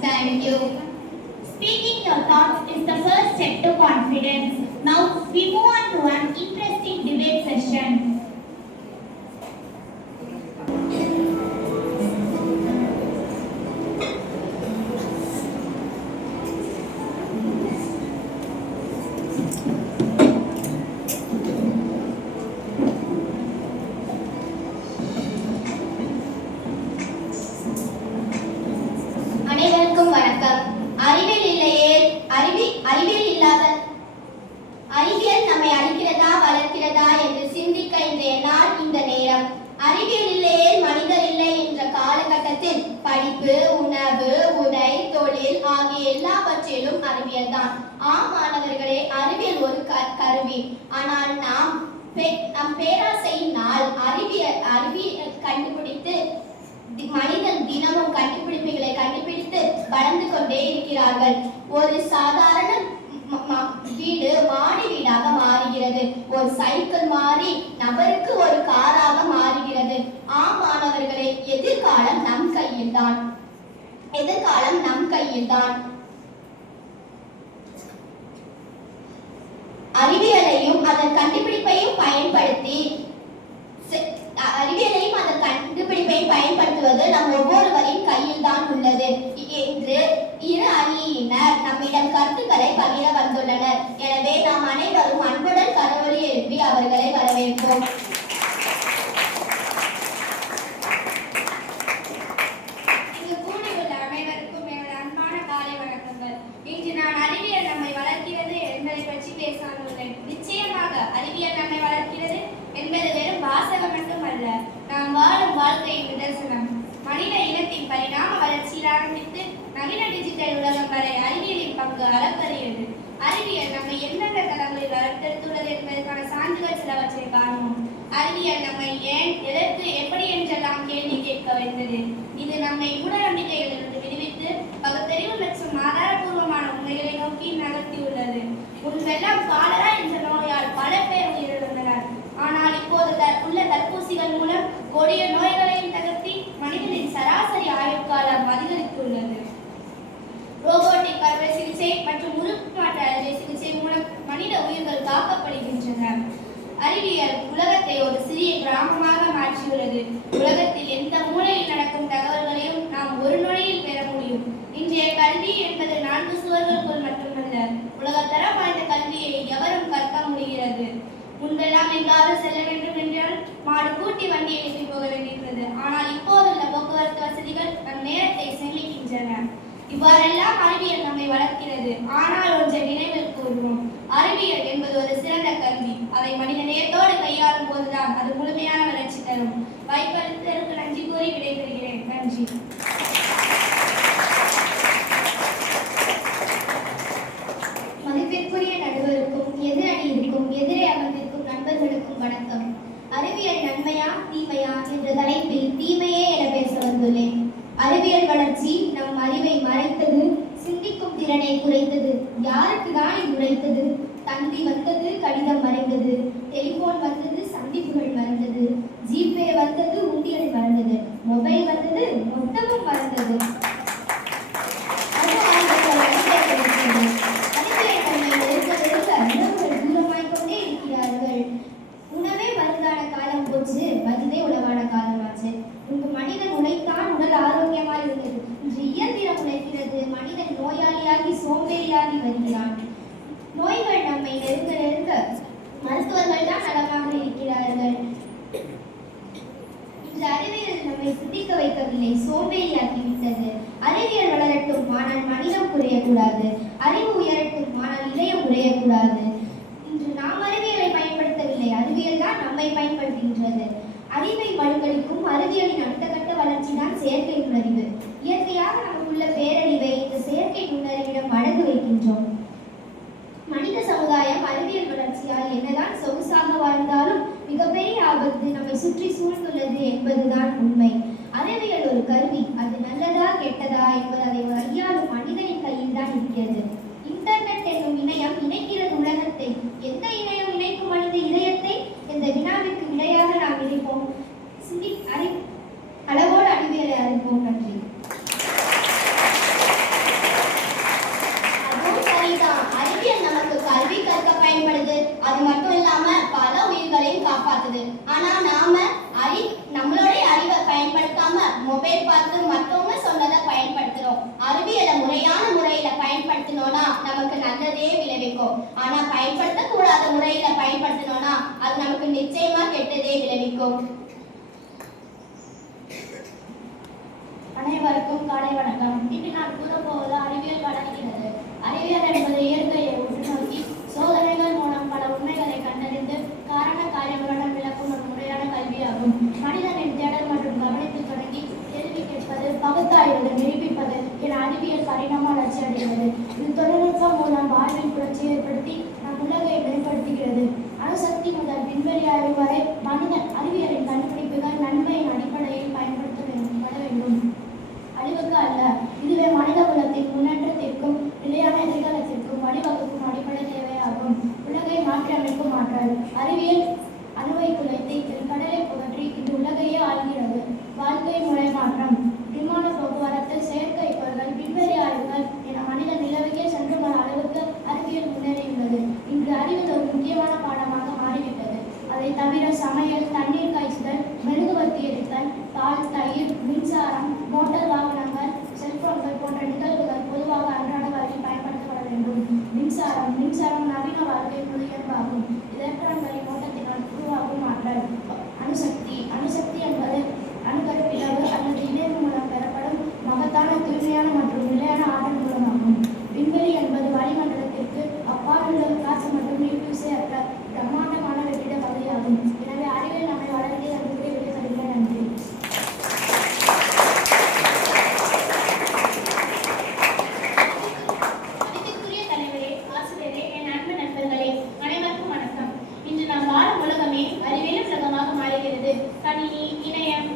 Thank you. Speaking your thoughts is the first step to confidence. Now we move on to an interesting debate session. அனைவருக்கும் வணக்கம். அறிவியல் நம்மை அழிக்கிறதா வளர்க்கிறதா என்று சிந்திக்க இன்றைய நாள் இந்த நேரம். அறிவியல் இல்லையே மனிதர் இல்லை என்ற காலகட்டத்தில் படிப்பு, உணவு, உடை, தொழில் ஆகிய எல்லாவற்றிலும் அறிவியல் தான். ஆம் மாணவர்களே, அறிவியல் ஒரு கருவி. ஆனால் நம் பேராசையினால் அறிவியல் கண்டுபிடித்து மனிதன் தினமும் கண்டுபிடிப்புகளை கண்டுபிடித்து வளர்ந்து கொண்டே இருக்கிறார்கள். ஒரு சாதாரண வீடு மாடி வீடாக மாறுகிறது. ஒரு சைக்கிள் மாறி நபருக்கு ஒரு காராக மாறுகிறது. ஆம் மாணவர்களே, எதிர்காலம் நம் கையில்தான். அறிவியலையும் அதன் கண்டுபிடிப்பையும் பயன்படுத்துவது நம் ஒவ்வொருவரின் கையில் தான் உள்ளது என்று இரு அணியினர் நம்மிடம் கருத்துக்களை பகிர வந்துள்ளனர். எனவே நாம் அனைவரும் அன்புடன் கரவொலி எழுப்பி அவர்களை வரவேற்போம். இங்கு கூடியுள்ள அனைவருக்கும் எனது அன்பான காலை வணக்கங்கள். இன்று நான் அறிவியல் நம்மை வளர்க்கிறது என்பதை பற்றி பேச வந்துள்ளேன். நிச்சயமாக அறிவியல் நம்மை வளர்க்கிறது என்பது வெறும் வாசகம் மட்டுமல்ல, நாம் வாழும் வாழ்க்கையின் நிதர்சனம். மனித இனத்தின் பரிணாம வளர்ச்சியில் ஆரம்பித்து நவீன டிஜிட்டல் உலகம் வரை அறிவியலின் பங்கு அளப்பரியது. அறிவியல் நம்மை எந்தெந்த தளங்களில் வளர்த்தெடுத்துள்ளது என்பதற்கான சான்றுகள் சிலவற்றை காணுவோம். அறிவியல் நம்மை ஏன், எதற்கு, எப்படி என்றெல்லாம் கேள்வி கேட்க வைத்தது. இது நம்மை மூடநம்பிக்கைகளிலிருந்து விடுவித்து பகுத்தறிவு மற்றும் ஆதாரபூர்வமான உண்மைகளை நோக்கி நகர்த்தியுள்ளது. முன்பெல்லாம் காலரா என்ற நோயால் பல பேர் உயிரிழந்தனர். ஆனால் இப்போது உள்ள தடுப்பூசிகள் மூலம் கொடிய நோய்களையும் தகர்த்தி மனிதனின் சராசரி ஆயுட்காலம் அதிகரித்துள்ளது. ரோபோட்டிக் அறுவை சிகிச்சை மற்றும் உறுப்பு மாற்ற அறுவை சிகிச்சை மூலம் மனித உயிர்கள் காக்கப்படுகின்றன. அறிவியல் உலகத்தை ஒரு சிறிய கிராமமாக மாற்றியுள்ளது. உலகத்தில் எந்த மூலையில் நடக்கும் தகவல்களையும் நாம் ஒரு நொடியில் பெற முடியும். இன்றைய கல்வி என்பது 4 சுவர்களுக்குள் மட்டுமல்ல, உலகத்தரம் வாய்ந்த கல்வியை எவரும் கற்க முடிகிறது. முன்பெல்லாம் எங்காவது செல்ல வேண்டும் என்றால் மாடு கூட்டி வண்டி எழுப்பி போக வேண்டியிருந்தது. ஆனால் இப்போதுள்ள போக்குவரத்து வசதிகள் நம் நேரத்தை சேமிக்கின்றன. இவ்வாறெல்லாம் அறிவியல் நம்மை வளர்க்கிறது. ஆனால் ஒன்றை நினைவில் கூறுவோம், அறிவியல் என்பது ஒரு சிறந்த கல்வி. அதை மனித நேயத்தோடு கையாளும் போதுதான் அது முழுமையான வளர்ச்சி தரும். வாய்ப்பளித்ததற்கு நன்றி கூறி விடைபெறுகிறேன். நன்றி. மதிப்பிற்குரிய நடுவருக்கும் எதிரணியிருக்கும் எதிரே அமர்ந்திருக்கும் நண்பர்களுக்கும் வணக்கம். அறிவியல் நன்மையா தீமையா என்ற தலைப்பில் தீமையே என பேச வந்துள்ளேன். அறிவியல் வளர்ச்சி நம் அறிவை மறைத்தது, சிந்திக்கும் திறனை குறைத்தது. யாருக்கு தான் இது உரைத்தது? தந்தி வந்தது, கடிதம் மறைந்தது, டெலிபோன் வந்தது, சந்திப்புகள் மறைந்தது, ஜிபே வந்தது, உண்டியல் மறந்தது, மொபைல் வந்தது, மொத்தமும் மறந்தது. மருந்தே உணவான காலமாச்சு. முன்பு மனிதன் உழைத்தான், உடல் ஆரோக்கியமாய் இருந்தது. இன்று இயந்திரம் உழைக்கிறது, மனிதன் நோயாளியாகி சோம்பேறியாகி வருகிறான். நோய்கள் நம்மை நெருங்க நெருங்க மருத்துவர்கள் தான் நலமாக இருக்கிறார்கள். இன்று அறிவியல் நம்மை சிந்திக்க வைக்கவில்லை, சோம்பேறியாக்கிவிட்டது. அறிவியல் வளரட்டும், ஆனால் மனிதம் குறையக்கூடாது. அறிவு உயரட்டும், ஆனால் இதயம் குறையக்கூடாது. இன்று நாம் அறிவியலை பயன்படுத்தவில்லை, அறிவியல் தான் நம்மை பயன்படுத்துகின்றது. அறிவை மழுங்கடிக்கும் அறிவியலின் அடுத்த கட்ட வளர்ச்சி தான் செயற்கை நுண்ணறிவு. இயற்கையாக நமக்குள்ள பேரறிவை இந்த செயற்கை நுண்ணறிவிடம் வழங்க வைக்கின்றோம். மனித சமுதாயம் அறிவியல் வளர்ச்சியால் என்னதான் சொகுசாக வாழ்ந்தாலும் மிகப்பெரிய ஆபத்து நம்மை சுற்றி சூழ்ந்துள்ளது என்பதுதான் உண்மை. அறிவியல் ஒரு கருவி, அது நல்லதா கெட்டதா என்பது அதை கையாளும் மனிதனின் கையில் தான் இருக்கிறது. இன்டர்நெட் என்னும் இணையம் இணைக்கிறது உலகத்தை. எந்த இணையம் இணைக்கும் மனித இதயத்தை? இந்த வினாவிற்கு விடையாக நாம் இணைப்போம். அளவோடு அறிவியலை அறிவோம். நன்றி. கல்வி கற்க பயன்படுது. அது மட்டும் இல்லாம பல உயிர்களையும் காப்பாத்துது. ஆனா நாம நம்மளுடைய அறிவை பயன்படுத்தாம மொபைல் பார்த்து மற்றவங்க சொன்னதை பயன்படுத்துறோம். அறிவியலை முறையான முறையில பயன்படுத்தினோம்னா நமக்கு நல்லதே விளைவிக்கும். ஆனா பயன்படுத்த கூடாத முறையில பயன்படுத்தினோம்னா அது நமக்கு நிச்சயமா கெட்டதே விளைவிக்கும். அனைவருக்கும் காலை வணக்கம். இன்று நான் கூறப்போவது அறிவியல் வளர்க்கிறது. அறிவியல் என்பது இயற்கையை உற்றுநோக்கி சோதனைகள் மூலம் பல உண்மைகளை கண்டறிந்து காரண காரியங்களுடன் விளக்கும் ஒரு முறையான கல்வியாகும். மனிதனின் தேடல் மற்றும் கவனித்து தொடங்கி கேள்வி கேட்பது, பகுத்தாய்வு, நிரூபிப்பது என அறிவியல் பரிணாம வளர்ச்சி அடைகிறது. இது தொழில்நுட்பம் மூலம் வாழ்வில் புரட்சி ஏற்படுத்தி நம் உலகை மேம்படுத்துகிறது. அணுசக்தி முதல் விண்வெளி ஆய்வு வரை மனிதன் அறிவியலின் கண்டுபிடிப்புகள் நன்மையின் அடிப்படையில் பயன்படுத்தப்பட வேண்டும், அழிவுக்கு அல்ல. இதுவே மனித குலத்தின் முன்னேற்றத்திற்கும் நிலையான எதிர்காலத்திற்கும் வழிவகுக்கும் அடிப்படை தேவையாகும். உலகை மாற்றியமைக்கும் ஆற்றல். அறிவியல் அணுவை குலைத்து கடலை புகற்றி இந்த உலகையே ஆள்கிறது. வாழ்க்கை முறை மாற்றம். விமான போக்குவரத்து, செயற்கைக்கோள்கள், விண்வெளி ஆய்வுகள் என மனித நிலவுக்கே சென்று வரும் அளவுக்கு அறிவியல் முன்னேறியுள்ளது. இன்று அறிவியல் ஒரு முக்கியமான பாடமாக மாறிவிட்டது. அதை தவிர சமையல், தண்ணீர் காய்ச்சுதல், மெழுகுவர்த்தி எரித்தல், பால், தயிர், மின்சாரம், மோட்டார் வாகனங்கள், செல்போன்கள் போன்ற நிகழ்வுகள் பொதுவாக அன்றாட வாழ்வில் பயன்படுத்தப்பட வேண்டும். மின்சாரம் நவீன வாழ்க்கை இயல்பாகும். எலக்ட்ரான்களின் ஓட்டத்தினால் உருவாகும் ஆற்றல். அணுசக்தி என்பது அணுக்கரு பிளவு அல்லது இணைவு மூலம் பெறப்படும் மகத்தான தூய்மையான மற்றும் நிலையான ஆற்றல் மூலமாகும். விண்வெளி என்பது வளிமண்டலத்திற்கு அப்பால் உள்ள காற்று மற்றும் நீர்வீழ்ச்சி அற்ற பிரம்மாண்டமான வெற்றிட பகுதியாகும். எனவே அறிவியல் நம்மை வளர்ந்து அறிவுரை விடைபெறுகிறேன். நன்றி. மதிப்பிற்குரிய தலைவரே, ஆசிரியரே, என் அன்பு நண்பர்களே, அனைவருக்கும் வணக்கம். இன்று நாம் வாழும் உலகமே அறிவியல் உலகமாக மாறுகிறது. கணினி, இணையம்,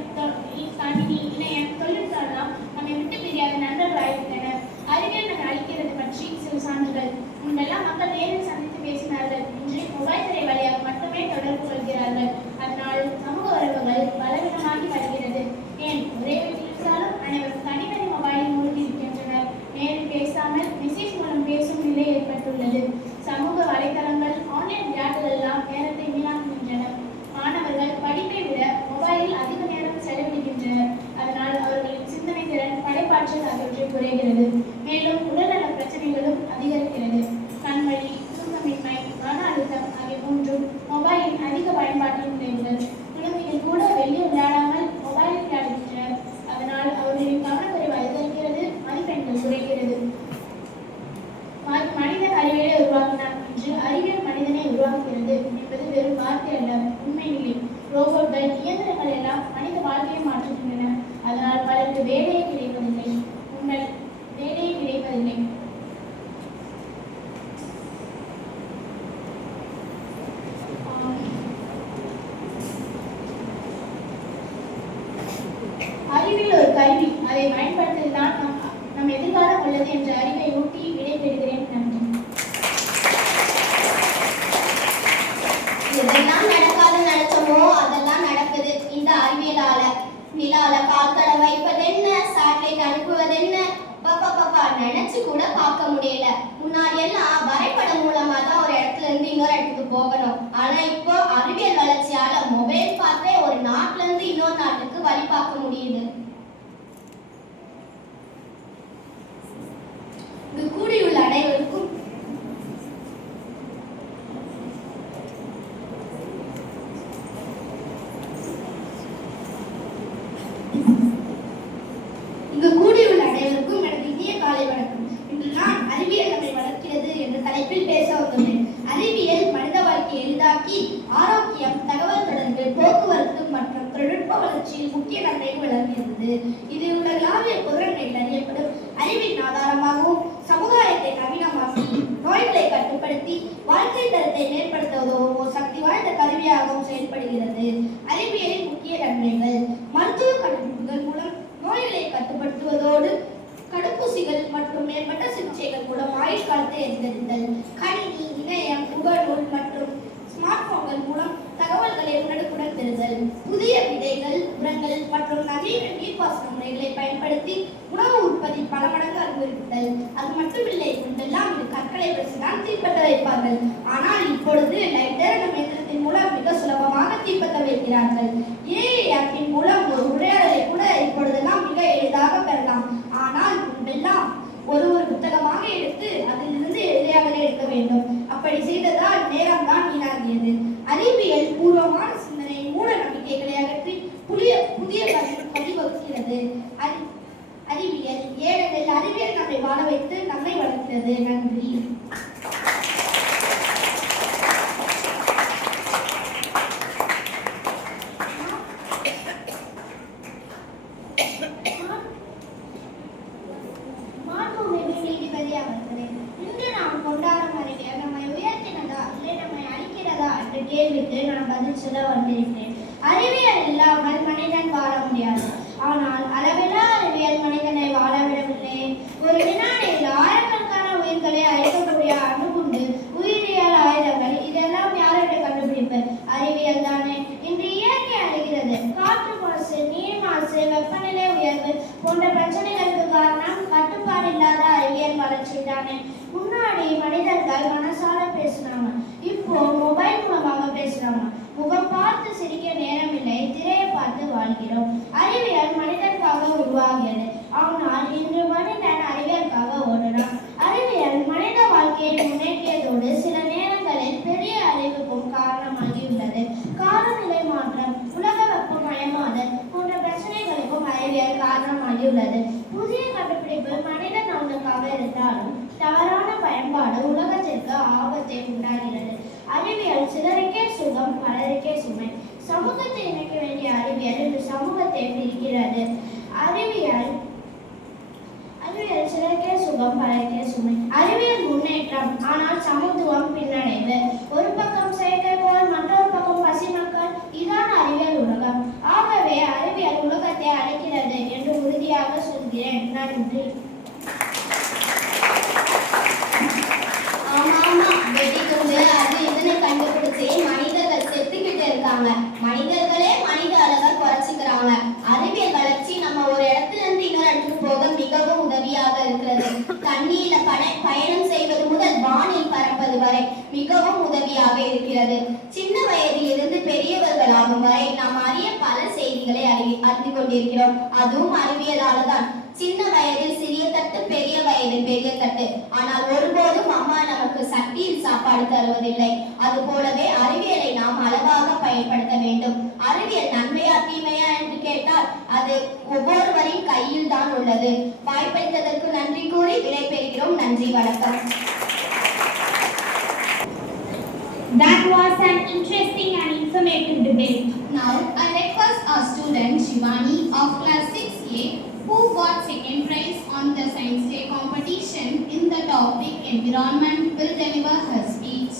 தொழில்நுட்பம் நம்மை விட்டு பிரியாத நண்பர்களாகிவிட்டன. அறிவியல் நம்மை அளிக்கிறது பற்றி சில சான்றுகள். முன்பெல்லாம் மக்கள் நேரில் சந்தித்து பேசினார்கள். இன்று மொபைல் திரை வழியாக மட்டுமே தொடர்பு கொள்கிறார்கள். அதனால் சமூக உறவுகள் பலவீனமாகி வருகிறது. ஏன், ஒரே வீட்டில் இருந்தாலும் அனைவரும் தனித்தனி மொபைலில் மூழ்கி இருக்கின்றனர். நேரில் பேசாமல் மெசேஜ் மூலம் பேசும் நிலை ஏற்பட்டுள்ளது. சமூக வலைதளங்கள், ஆன்லைன் விளையாட்டுகள் எல்லாம் நேரத்தை வீணாக்குகின்றன. மாணவர்கள் படிப்பை விட மொபைலில் அதிக நேரம் செலவிடுகின்றனர். அதனால் அவர்களின் சிந்தனை திறன், படைப்பாற்றல் ஆகியவற்றை குறைகிறது. மேலும் உடல்நல பிரச்சனைகளும் அதிகரிக்கிறது. கண்வலி, தூக்கமின்மை, மன அழுத்தம் ஆகிய மூன்றும் மொபைலின் அதிக பயன்பாட்டின் விளைவுகள். குழந்தைகள் கூட வெளியே விளையாடாமல் மொபைலில் விளையாடுகின்றனர். அதனால் அவர்களின் கவனக்குறைவு அதிகரிக்கிறது, மதிப்பெண்கள் குறைகிறது. மனிதன் அறிவியலை உருவாக்கினார் என்று அறிவியல் மனிதனை உருவாக்குகிறது என்பது வெறும் வார்த்தை அல்ல, உண்மை நிலை. ரோபோட்கள், இயந்திரங்கள் எல்லாம் மனித வாழ்க்கையை மாற்றுகின்றன. அதனால் பலருக்கு வேலையை கிடைப்பதில்லை. உங்கள் வேலையை கிடைப்பதில்லை. அறிவியல் ஒரு கருவி, அதை பயன்படுத்துவதுதான் நம் எதிர்காலம் உள்ளது என்ற அறிவை ஊட்டி விடைபெறுகிறேன். நன்றி. எதெல்லாம் நடக்காதுன்னு நினைச்சோமோ அதெல்லாம் நடக்குது இந்த அறிவியலால. நிலால கால்தட வைப்பதென்ன, சேட்டலைட் அனுப்புவதென்ன, பாப்பா நினைச்சு கூட பார்க்க முடியல. முன்னாடி எல்லாம் வரைபடம் மூலமா தான் ஒரு இடத்துல இருந்து இன்னொரு இடத்துக்கு போகணும். ஆனா இப்போ அறிவியல் வளர்ச்சியால மொபைல் பார்த்தே ஒரு நாட்டுல இருந்து இன்னொரு நாட்டுக்கு வழி பார்க்க முடியுது. இது கூடியுள்ள அனைவருக்கும் எனது இனிய காலை வணக்கம். இன்று நான் அறிவியல் நம்மை வளர்க்கிறது என்ற தலைப்பில் பேச வந்துள்ளேன். அறிவியல் மனித வாழ்க்கையை எளிதாக்கி ஆரோக்கியம், தகவல் தொடர்பு, போக்குவரத்து மற்றும் தொழில்நுட்ப வளர்ச்சியில் முக்கிய நன்மை விளங்குகிறது. இது உலகளாவிய பொதுநன்மையில் அறியப்படும் அறிவின் ஆதாரமாகவும் சமுதாயத்தை நவீனமாக்கி நோய்களை கட்டுப்படுத்தி வாழ்க்கை தரத்தை மேம்படுத்துவதும் ஒரு சக்தி வாய்ந்த கருவியாகவும் செயல்படுகிறது. அறிவியலின் முக்கிய நன்மைகள்: மருத்துவ கண்டுபிடிப்புகள் மூலம் நோய்களை கட்டுப்படுத்துவதோடு தடுப்பூசிகள் மற்றும் மேம்பட்ட சிகிச்சைகள் மூலம் ஆயுள் காலத்தை அதிகரித்தல். கணினி, இணையம், முகநூல் மற்றும் ஸ்மார்ட் போன்கள் மூலம் தகவல்களை உடனுக்குடன் பெறுதல். புதிய விதைகள், உரங்கள் மற்றும் நவீன நீர்ப்பாசன முறைகளை பயன்படுத்தி உணவு உற்பத்தி பல மடங்கு அதிகரித்தல். அது மட்டுமில்லை, முன்பெல்லாம் கற்களை வச்சுதான் தீப்பற்ற வைப்பார்கள். ஆனால் இப்பொழுது லைட்டர் என்ற இயந்திரத்தின் மூலம் மிக சுலபமாக தீப்பற்ற வைக்கிறார்கள். ஏஐ ஆப்பின் மூலம் ஒரு உரையாடலை கூட இப்பொழுதெல்லாம் மிக எளிதாக பெறலாம். ஆனால் முன்பெல்லாம் ஒரு புத்தகமாக எடுத்து அதிலிருந்து எளிதாக எடுக்க வேண்டும். அப்படி செய்ததால் நேரம் தான் வீணாகியது. அறிவியல் பூர்வமான சிந்தனை மூட நம்பிக்கைகளை அகற்றி புதிய வழிவகுக்கிறது. அறிவியல் ஏழைகள் அறிவியல் நம்மை வாழ வைத்து நம்மை வளர்க்கிறது. நன்றி. நீதிபதி அவர்களே, இன்று நாம் கொண்டாடும் அறிவியல் நம்மை உயர்த்தினதா இல்லை நம்மை அழிக்கிறதா என்ற கேள்விக்கு நான் பதில் சொல்ல வந்திருக்கிறேன். அறிவியல் இல்லாமல் மனிதன் வாழ முடியாது. ஆனால் அளவிலா அறிவியல் மனிதனை வாழ விடவில்லை. ஒரு வினாடியில் ஆயிரக்கணக்கான உயிர்களை அழிக்கக்கூடிய அணுகுண்டு, உயிரியல் ஆயுதங்கள், இதெல்லாம் யாருடைய கண்டுபிடிப்பு? அறிவியல் தானே. இன்று இயற்கை அழிகிறது. காற்று மாசு, நீர் மாசு, வெப்பநிலை உயர்வு போன்ற பிரச்சனைகளுக்கு காரணம் கட்டுப்பாடு இல்லாத அறிவியல் வளர்ச்சி தானே. முன்னாடி மனிதர்கள் மனசால பேசினாங்க, இப்போ மொபைல் மூலமாக பேசுறாங்க. முகம் பார்த்து சிரிக்க நேரம் இல்லை, திரையை பார்த்து வாழ்கிறோம். அறிவியல் மனிதனுக்காக உருவாகியது. ஆனால் இன்று மனிதன் அறிவியலுக்காக ஓடுறான். அறிவியல் மனித வாழ்க்கையை முன்னேற்றியதோடு சில நேரங்களில் பெரிய அழிவுக்கும் காரணமாகியுள்ளது. காலநிலை மாற்றம், உலக வெப்பமயமாதல் போன்ற பிரச்சனைகளுக்கும் அறிவியல் காரணமாகியுள்ளது. புதிய கண்டுபிடிப்பு மனித நலனுக்காக இருந்தாலும் தவறான பயன்பாடு உலகத்திற்கு ஆபத்தை உண்டாகிறது. அறிவியல் சிலருக்கே சுகம், பலருக்கே சுமை. சமூகத்தை இணைக்க வேண்டிய அறிவியல் இந்த சமூகத்தை பிரிக்கிறது. அறிவியல் சிலருக்கே சுகம், பலருக்கே சுமை. அறிவியல் முன்னேற்றம், ஆனால் சமத்துவம் பின்னடைவு. ஒரு பக்கம் செயற்கைக்கோள், மற்றொரு பக்கம் பசி மக்கள். இதான் அறிவியல் உலகம். ஆகவே அறிவியல் உலகத்தை அழிக்கிறது என்று உறுதியாக சொல்கிறேன். நன்றி. கண்டுபிடிச்சு மனிதர்கள் செத்துக்கிட்டு இருக்காங்க. மனிதர்களே மனித அளவை குறைச்சிக்கிறாங்க. அறிவியல் வளர்ச்சி நம்ம ஒரு இடத்துல இருந்து இன்னொரு இடத்துக்கு போக மிகவும் உதவியாக இருக்கிறது. தண்ணீர்ல பயணம் செய்வது முதல் வானில் பறப்பது வரை மிகவும் உதவியாக இருக்கிறது. சின்ன வயதில் இருந்து பெரியவர்கள் ஆகும் வரை நாம் அறிய பல செய்திகளை அறிந்து கொண்டிருக்கிறோம். அதுவும் அறிவியலால்தான். சின்ன வயதில் சிறிய தட்டு, பெரிய வயதில் பெரிய தட்டு. ஆனால் ஒருபோதும் அம்மா நமக்கு சட்டியில் சாப்பாடு தருவதில்லை. அது போலவே அறிவியலை நாம் அளவாக பயன்படுத்த வேண்டும். அறிவியல் நன்மையா தீமையா என்று கேட்டால் அது ஒவ்வொருவரின் கையில் தான் உள்ளது. வாய்ப்பளித்ததற்கு நன்றி கூறி விடைபெறுகிறோம். நன்றி, வணக்கம். That was an interesting and informative debate. Now I request our student Shivani of class 6A, who got second prize on the Science Day competition in the topic environment, will deliver her speech.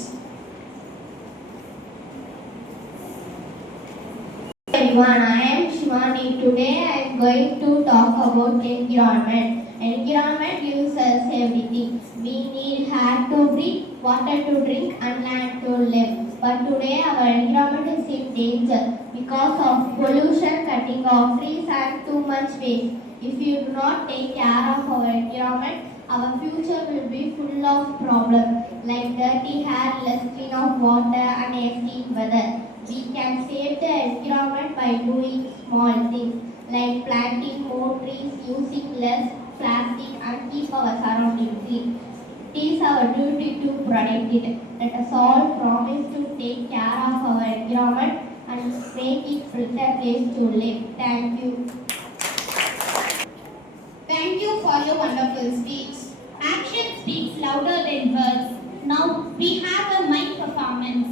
Everyone, I am Shivani. Today I am going to talk about environment. Environment gives us everything. We need air to breathe, water to drink, and land to live. But today our environment is in danger because of pollution, cutting of trees, and too much waste. If you do not take care of our environment, our future will be full of problems like dirty air, less clean of water, and extreme weather. We can save the environment by doing small things like planting more trees, using less plastic, and keep our surroundings clean. It is our duty to protect it. Let us all promise to take care of our environment and make it a better place to live. Thank you. Thank you for your wonderful speech. Action speaks louder than words. Now we have a mic performance.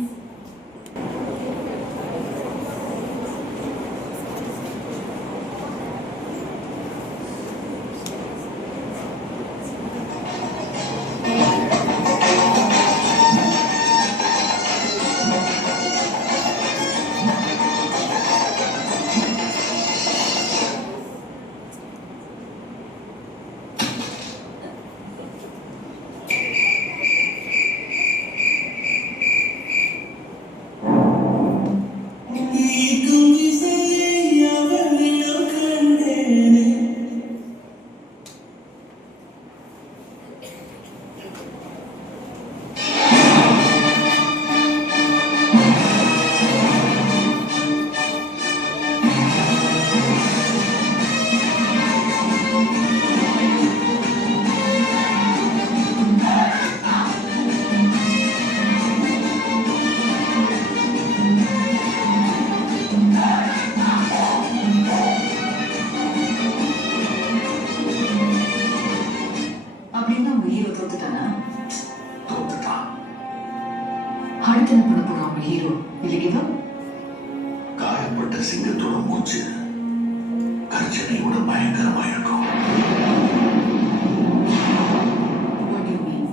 மூச்சு கர்ஜனை விட பயங்கரமா இருக்கும். What do you mean?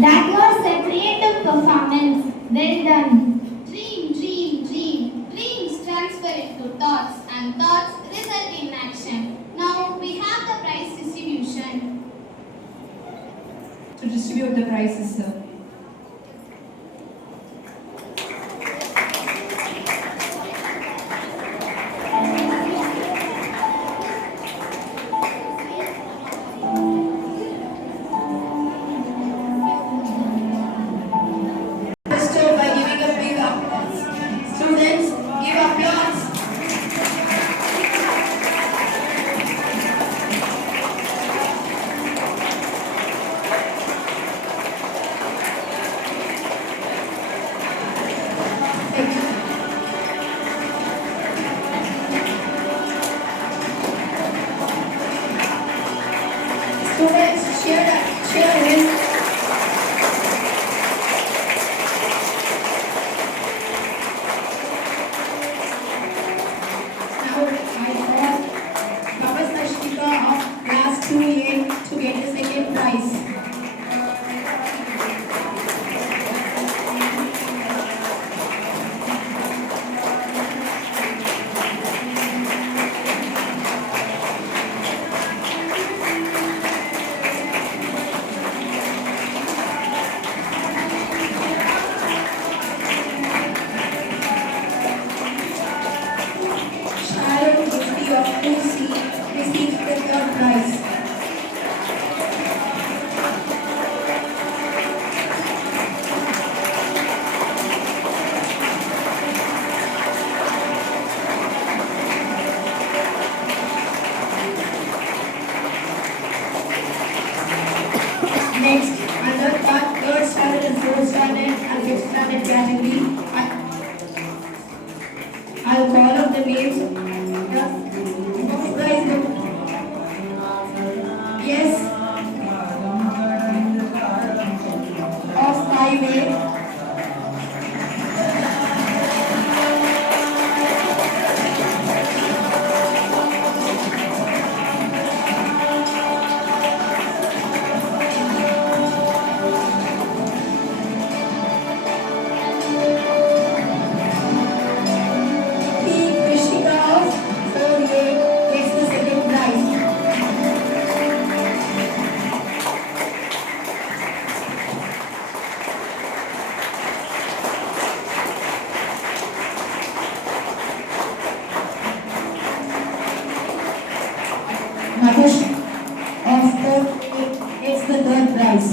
That was a creative performance. Well done. Dream, dream, dream. Dreams transfer into thoughts and thoughts result in action. Now we have the prize distribution. To distribute the prizes, sir. Bestowed by giving a big applause. Students, give applause. Students, cheer him. Now I call Baba Sashtika of class 2A to get the second prize. Next, under third standard and fourth standard and fifth standard category, I'll call up the names. First prize, yes, of 5A. Nakush of it's the third prize.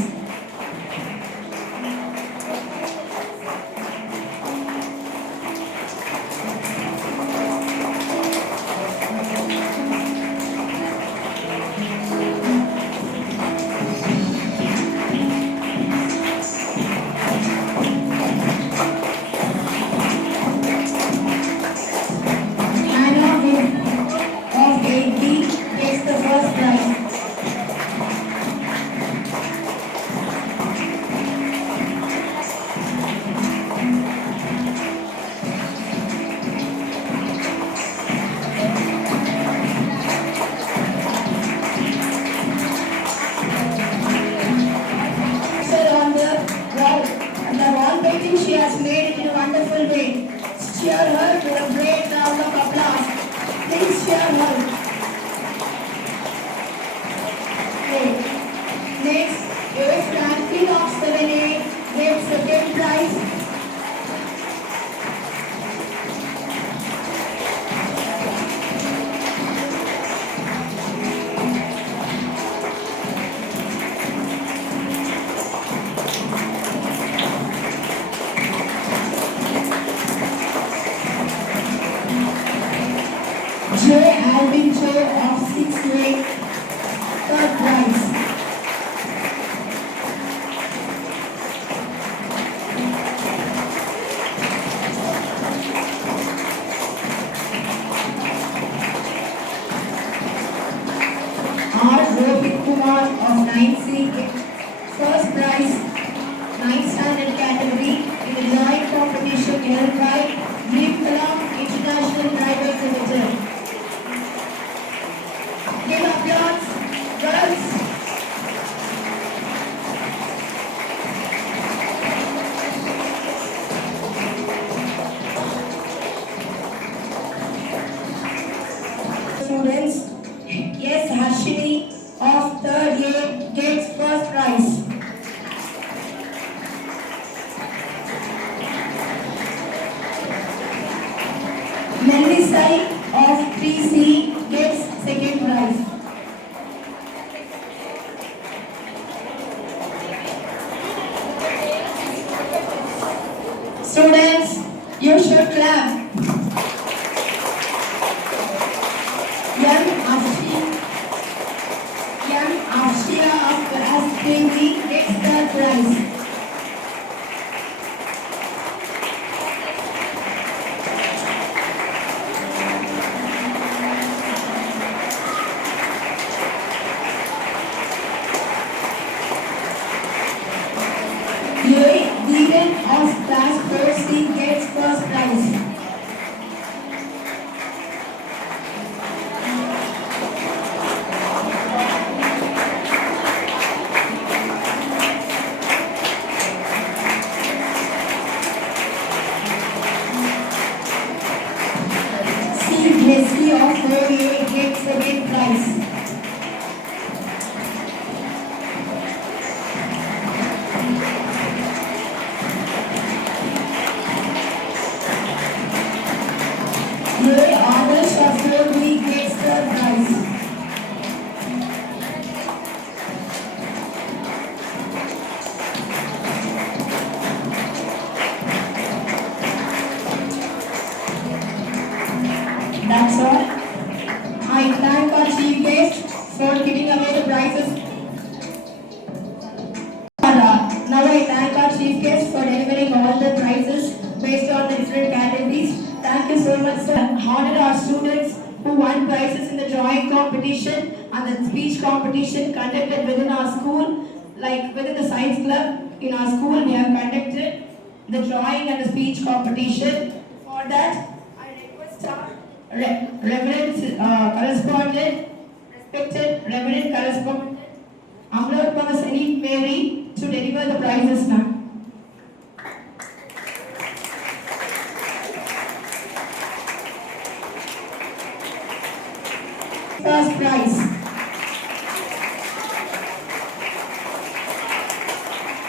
Anna of 8B takes the first prize. So on the wall painting she has made it in a wonderful way. Cheer her with a great round of applause. Please cheer her. Okay. Next, A. Franklin of 7A gets second prize. J. Alvin J. of 6A, third prize. R. Rohit Kumar of 9C gets first prize, 9th standard category in a joint competition held by Dream Kalam International Private Limited. Give applause, girls. Students, yes, Harshini of 3rd A gets first prize. Melisai of 3C gets second prize. Students, you should clap. Young Afshia of class 3B gets third prize. A. Deegan of class 4C gets first prize. speech competition conducted within our school, like within the science club in our school. We have conducted the drawing and the speech competition. For that, I request our Reverend correspondent, respected Reverend correspondent, Amrapama Saint Mary, to deliver the prizes now. First prize.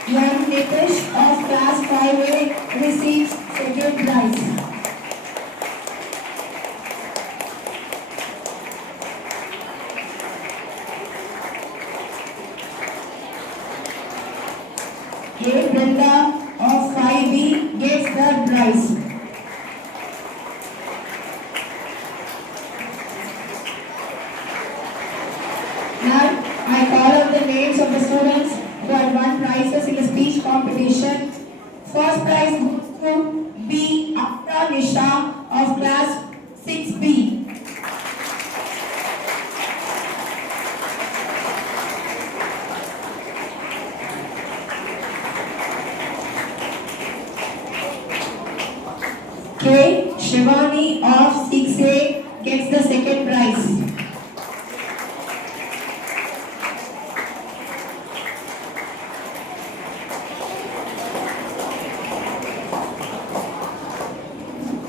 Young Nitish of class 5A receives second prize. A. Brenda of 5B gets third prize. Now, I call out the names of the students who had won prizes in the speech competition. First prize goes to B. Akra Nisha of class 6B. K. Shivani of 6A gets the second prize.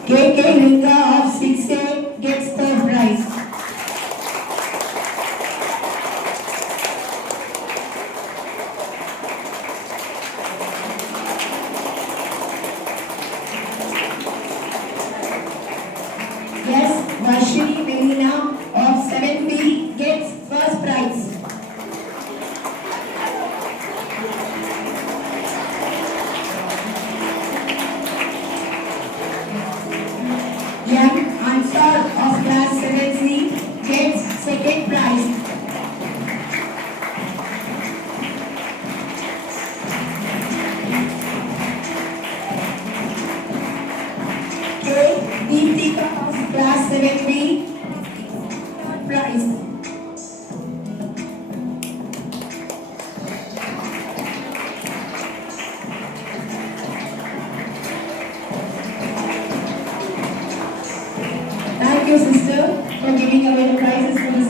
KK Linga of 6A gets third prize. Yes, Vashini Melina of 7B gets first prize. Young Ansar of class 7C gets second prize. K. Deepika of class 7B third prize. Thank you, sister, for giving away the prizes for this.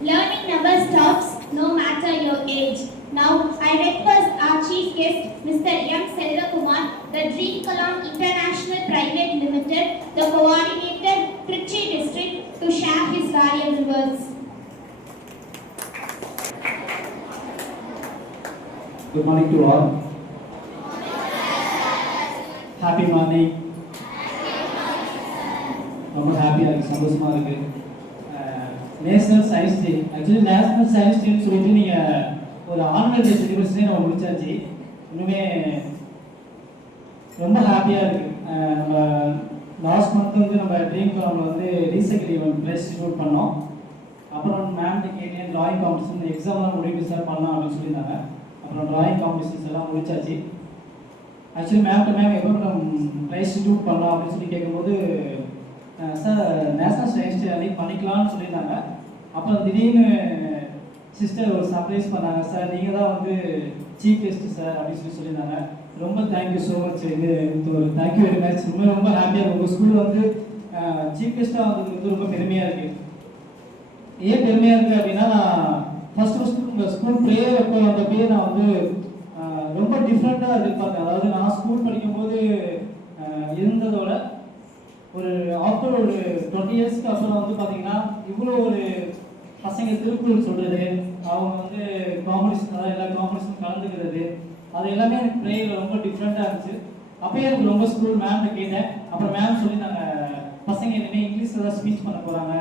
Learning never stops, no matter your age. Now, I request our chief guest, Mr. M. Selvakumar, the Dream Kalam International Private Limited, the coordinator, Trichy District, to share his valuable words. Good morning to all. Happy morning. ரொம்ப ஹாப்பியாக இருக்குது, சந்தோஷமாக இருக்குது. National science day, actually national science டேன்னு சொல்லிட்டு நீங்கள் ஒரு annual day செலிப்ரேஷனே நம்ம முடிச்சாச்சு. இன்னுமே ரொம்ப ஹாப்பியாக இருக்குது. நம்ம லாஸ்ட் மந்த் வந்து நம்ம ட்ரீம் கிளம்பில் வந்து ரீசைக்கிள் ஈவெண்ட் ப்ரைஸ் டிஸ்ட்ரிபியூட் பண்ணோம். அப்புறம் மேம்கிட்ட கேட்டேன், ட்ராயிங் காம்படிஷன் எக்ஸாம்லாம் முடிவு சார் பண்ணலாம் அப்படின்னு சொல்லியிருந்தாங்க. அப்புறம் ட்ராயிங் காம்படிஷன்ஸ் எல்லாம் முடிச்சாச்சு. ஆக்சுவலி மேம் எப்போ ப்ரைஸ் டிஸ்ட்ரிபியூட் பண்ணலாம் அப்படின்னு சொல்லி கேட்கும்போது சார் நேஷனல் சயின்ஸ் டே அன்றைக்கி பண்ணிக்கலாம்னு சொல்லியிருந்தாங்க. அப்புறம் திடீர்னு சிஸ்டர் ஒரு சர்ப்ரைஸ் பண்ணாங்க, சார் நீங்கள் தான் வந்து சீஃப் கெஸ்ட் சார் அப்படின்னு சொல்லியிருந்தாங்க. ரொம்ப தேங்க்யூ ஸோ மச். இது ஒரு தேங்க்யூ வெரி மச். ரொம்ப ஹாப்பியாக இருக்குது. உங்கள் ஸ்கூலில் வந்து சீஃப் கெஸ்ட்டாக வந்தது ரொம்ப பெருமையாக இருக்குது. ஏன் பெருமையாக இருக்குது அப்படின்னா, ஃபஸ்ட்டு உங்கள் ஸ்கூல் ப்ரேயர் எப்போ வந்தப்பயே நான் வந்து ரொம்ப டிஃப்ரெண்ட்டாக எதிர்பார்த்தேன். அதாவது நான் ஸ்கூல் படிக்கும்போது இருந்ததோட ஒரு ஆஃப்டர் ஒரு 20 இயர்ஸ்க்கு அப்புறம் வந்து பார்த்தீங்கன்னா இவ்வளோ ஒரு பசங்க திருக்குறள் சொல்கிறது, அவங்க வந்து காம்படிஷன், அதாவது எல்லா காம்படிஷன் கலந்துக்கிறது, அது எல்லாமே எனக்கு ப்ரேயரில் ரொம்ப டிஃப்ரெண்ட்டாக இருந்துச்சு. அப்போயே எனக்கு ரொம்ப ஸ்கூல் மேம்கிட்ட கேட்டேன். அப்புறம் மேம் சொல்லியிருந்தாங்க, பசங்க இனிமேல் இங்கிலீஷில் தான் ஸ்பீச் பண்ண போகிறாங்க,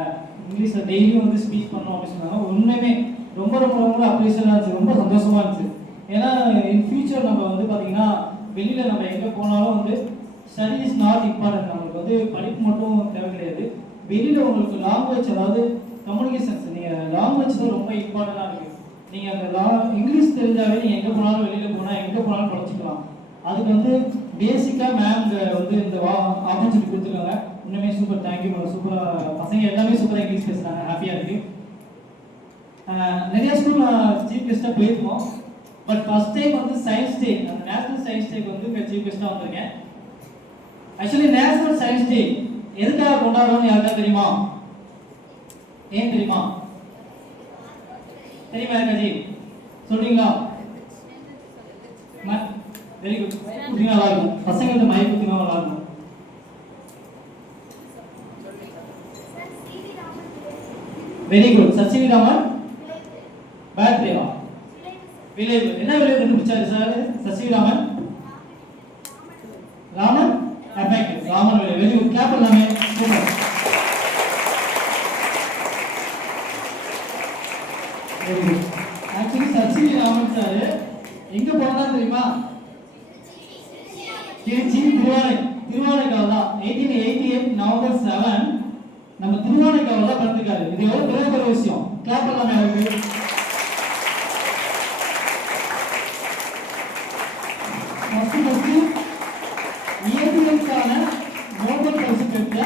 இங்கிலீஷில் டெய்லியும் வந்து ஸ்பீச் பண்ணணும் அப்படின்னு சொன்னாங்க. உண்மையுமே ரொம்ப ரொம்ப ரொம்ப அப்ரிஷியேட்டாக இருந்துச்சு, ரொம்ப சந்தோஷமாக இருந்துச்சு. ஏன்னா இன் ஃபியூச்சர் நம்ம வந்து பார்த்தீங்கன்னா வெளியில் நம்ம எங்கே போனாலும் வந்து ஸ்டடி இஸ் நாட் இம்பார்ட்டன்ட். நம்மளுக்கு வந்து படிப்பு மட்டும் தேவை கிடையாது. வெளியில் உங்களுக்கு லாங்குவேஜ், அதாவது கம்யூனிகேஷன்ஸ், நீங்கள் லாங்குவேஜ் தான் ரொம்ப இம்பார்ட்டண்ட்டாக இருக்குது. நீங்கள் அந்த இங்கிலீஷ் தெரிஞ்சாவே நீங்கள் எங்கே போனாலும் வெளியில் போனால் எங்கே போனாலும் படிச்சுக்கலாம். அதுக்கு வந்து பேசிக்காக மேம் வந்து இந்த ஆப்பர்ச்சுனிட்டி கொடுத்துருக்காங்க. இன்னுமே சூப்பர், தேங்க்யூ. சூப்பராக பசங்க எல்லாமே சூப்பராக இங்கிலீஷ் பேசுகிறாங்க, ஹாப்பியாக இருக்குது. நிறைய ஸ்கூல் சீஃப் கெஸ்ட்டாக போயிருக்கோம். பட் ஃபர்ஸ்ட் டைம் வந்து சயின்ஸ் டே, அந்த நேஷனல் சயின்ஸ் டேக்கு வந்து சீஃப் கெஸ்ட்டாக வந்திருக்கேன். ஆக்சுவலி நேஷனல் சயின்ஸ் டே எதுக்காக கொண்டாடுறோம்னு யாருக்கா தெரியுமா? ஏன் தெரியுமா? தெரியுமா யாருக்காஜி? சொல்றீங்களா? Very good. குட்டினா நல்லா இருக்கும். பசங்க வந்து மைக் குத்தினா நல்லா இருக்கும். Very good. சசிவி ராமன் பர்த்டேவா? விளைவு. என்ன விளைவு கண்டுபிடிச்சாரு sir C V Raman? Raman effect. Raman விளைவு. Very good. கிளாப் பண்ணலாமே. Super. Very good. Actually C V Raman sir எங்க போனா தெரியுமா? திருச்சி திருவானைக்காவல் தான். 1888 நவம்பர் 7 நம்ம திருவானைக்காவல் தான் பிறந்திருக்காரு. இது எவ்வளவு பெரிய விஷயம். கிளாப் பண்ணலாமே அவருக்கு. இயற்பியலுக்கான நோபல் பரிசு பெற்ற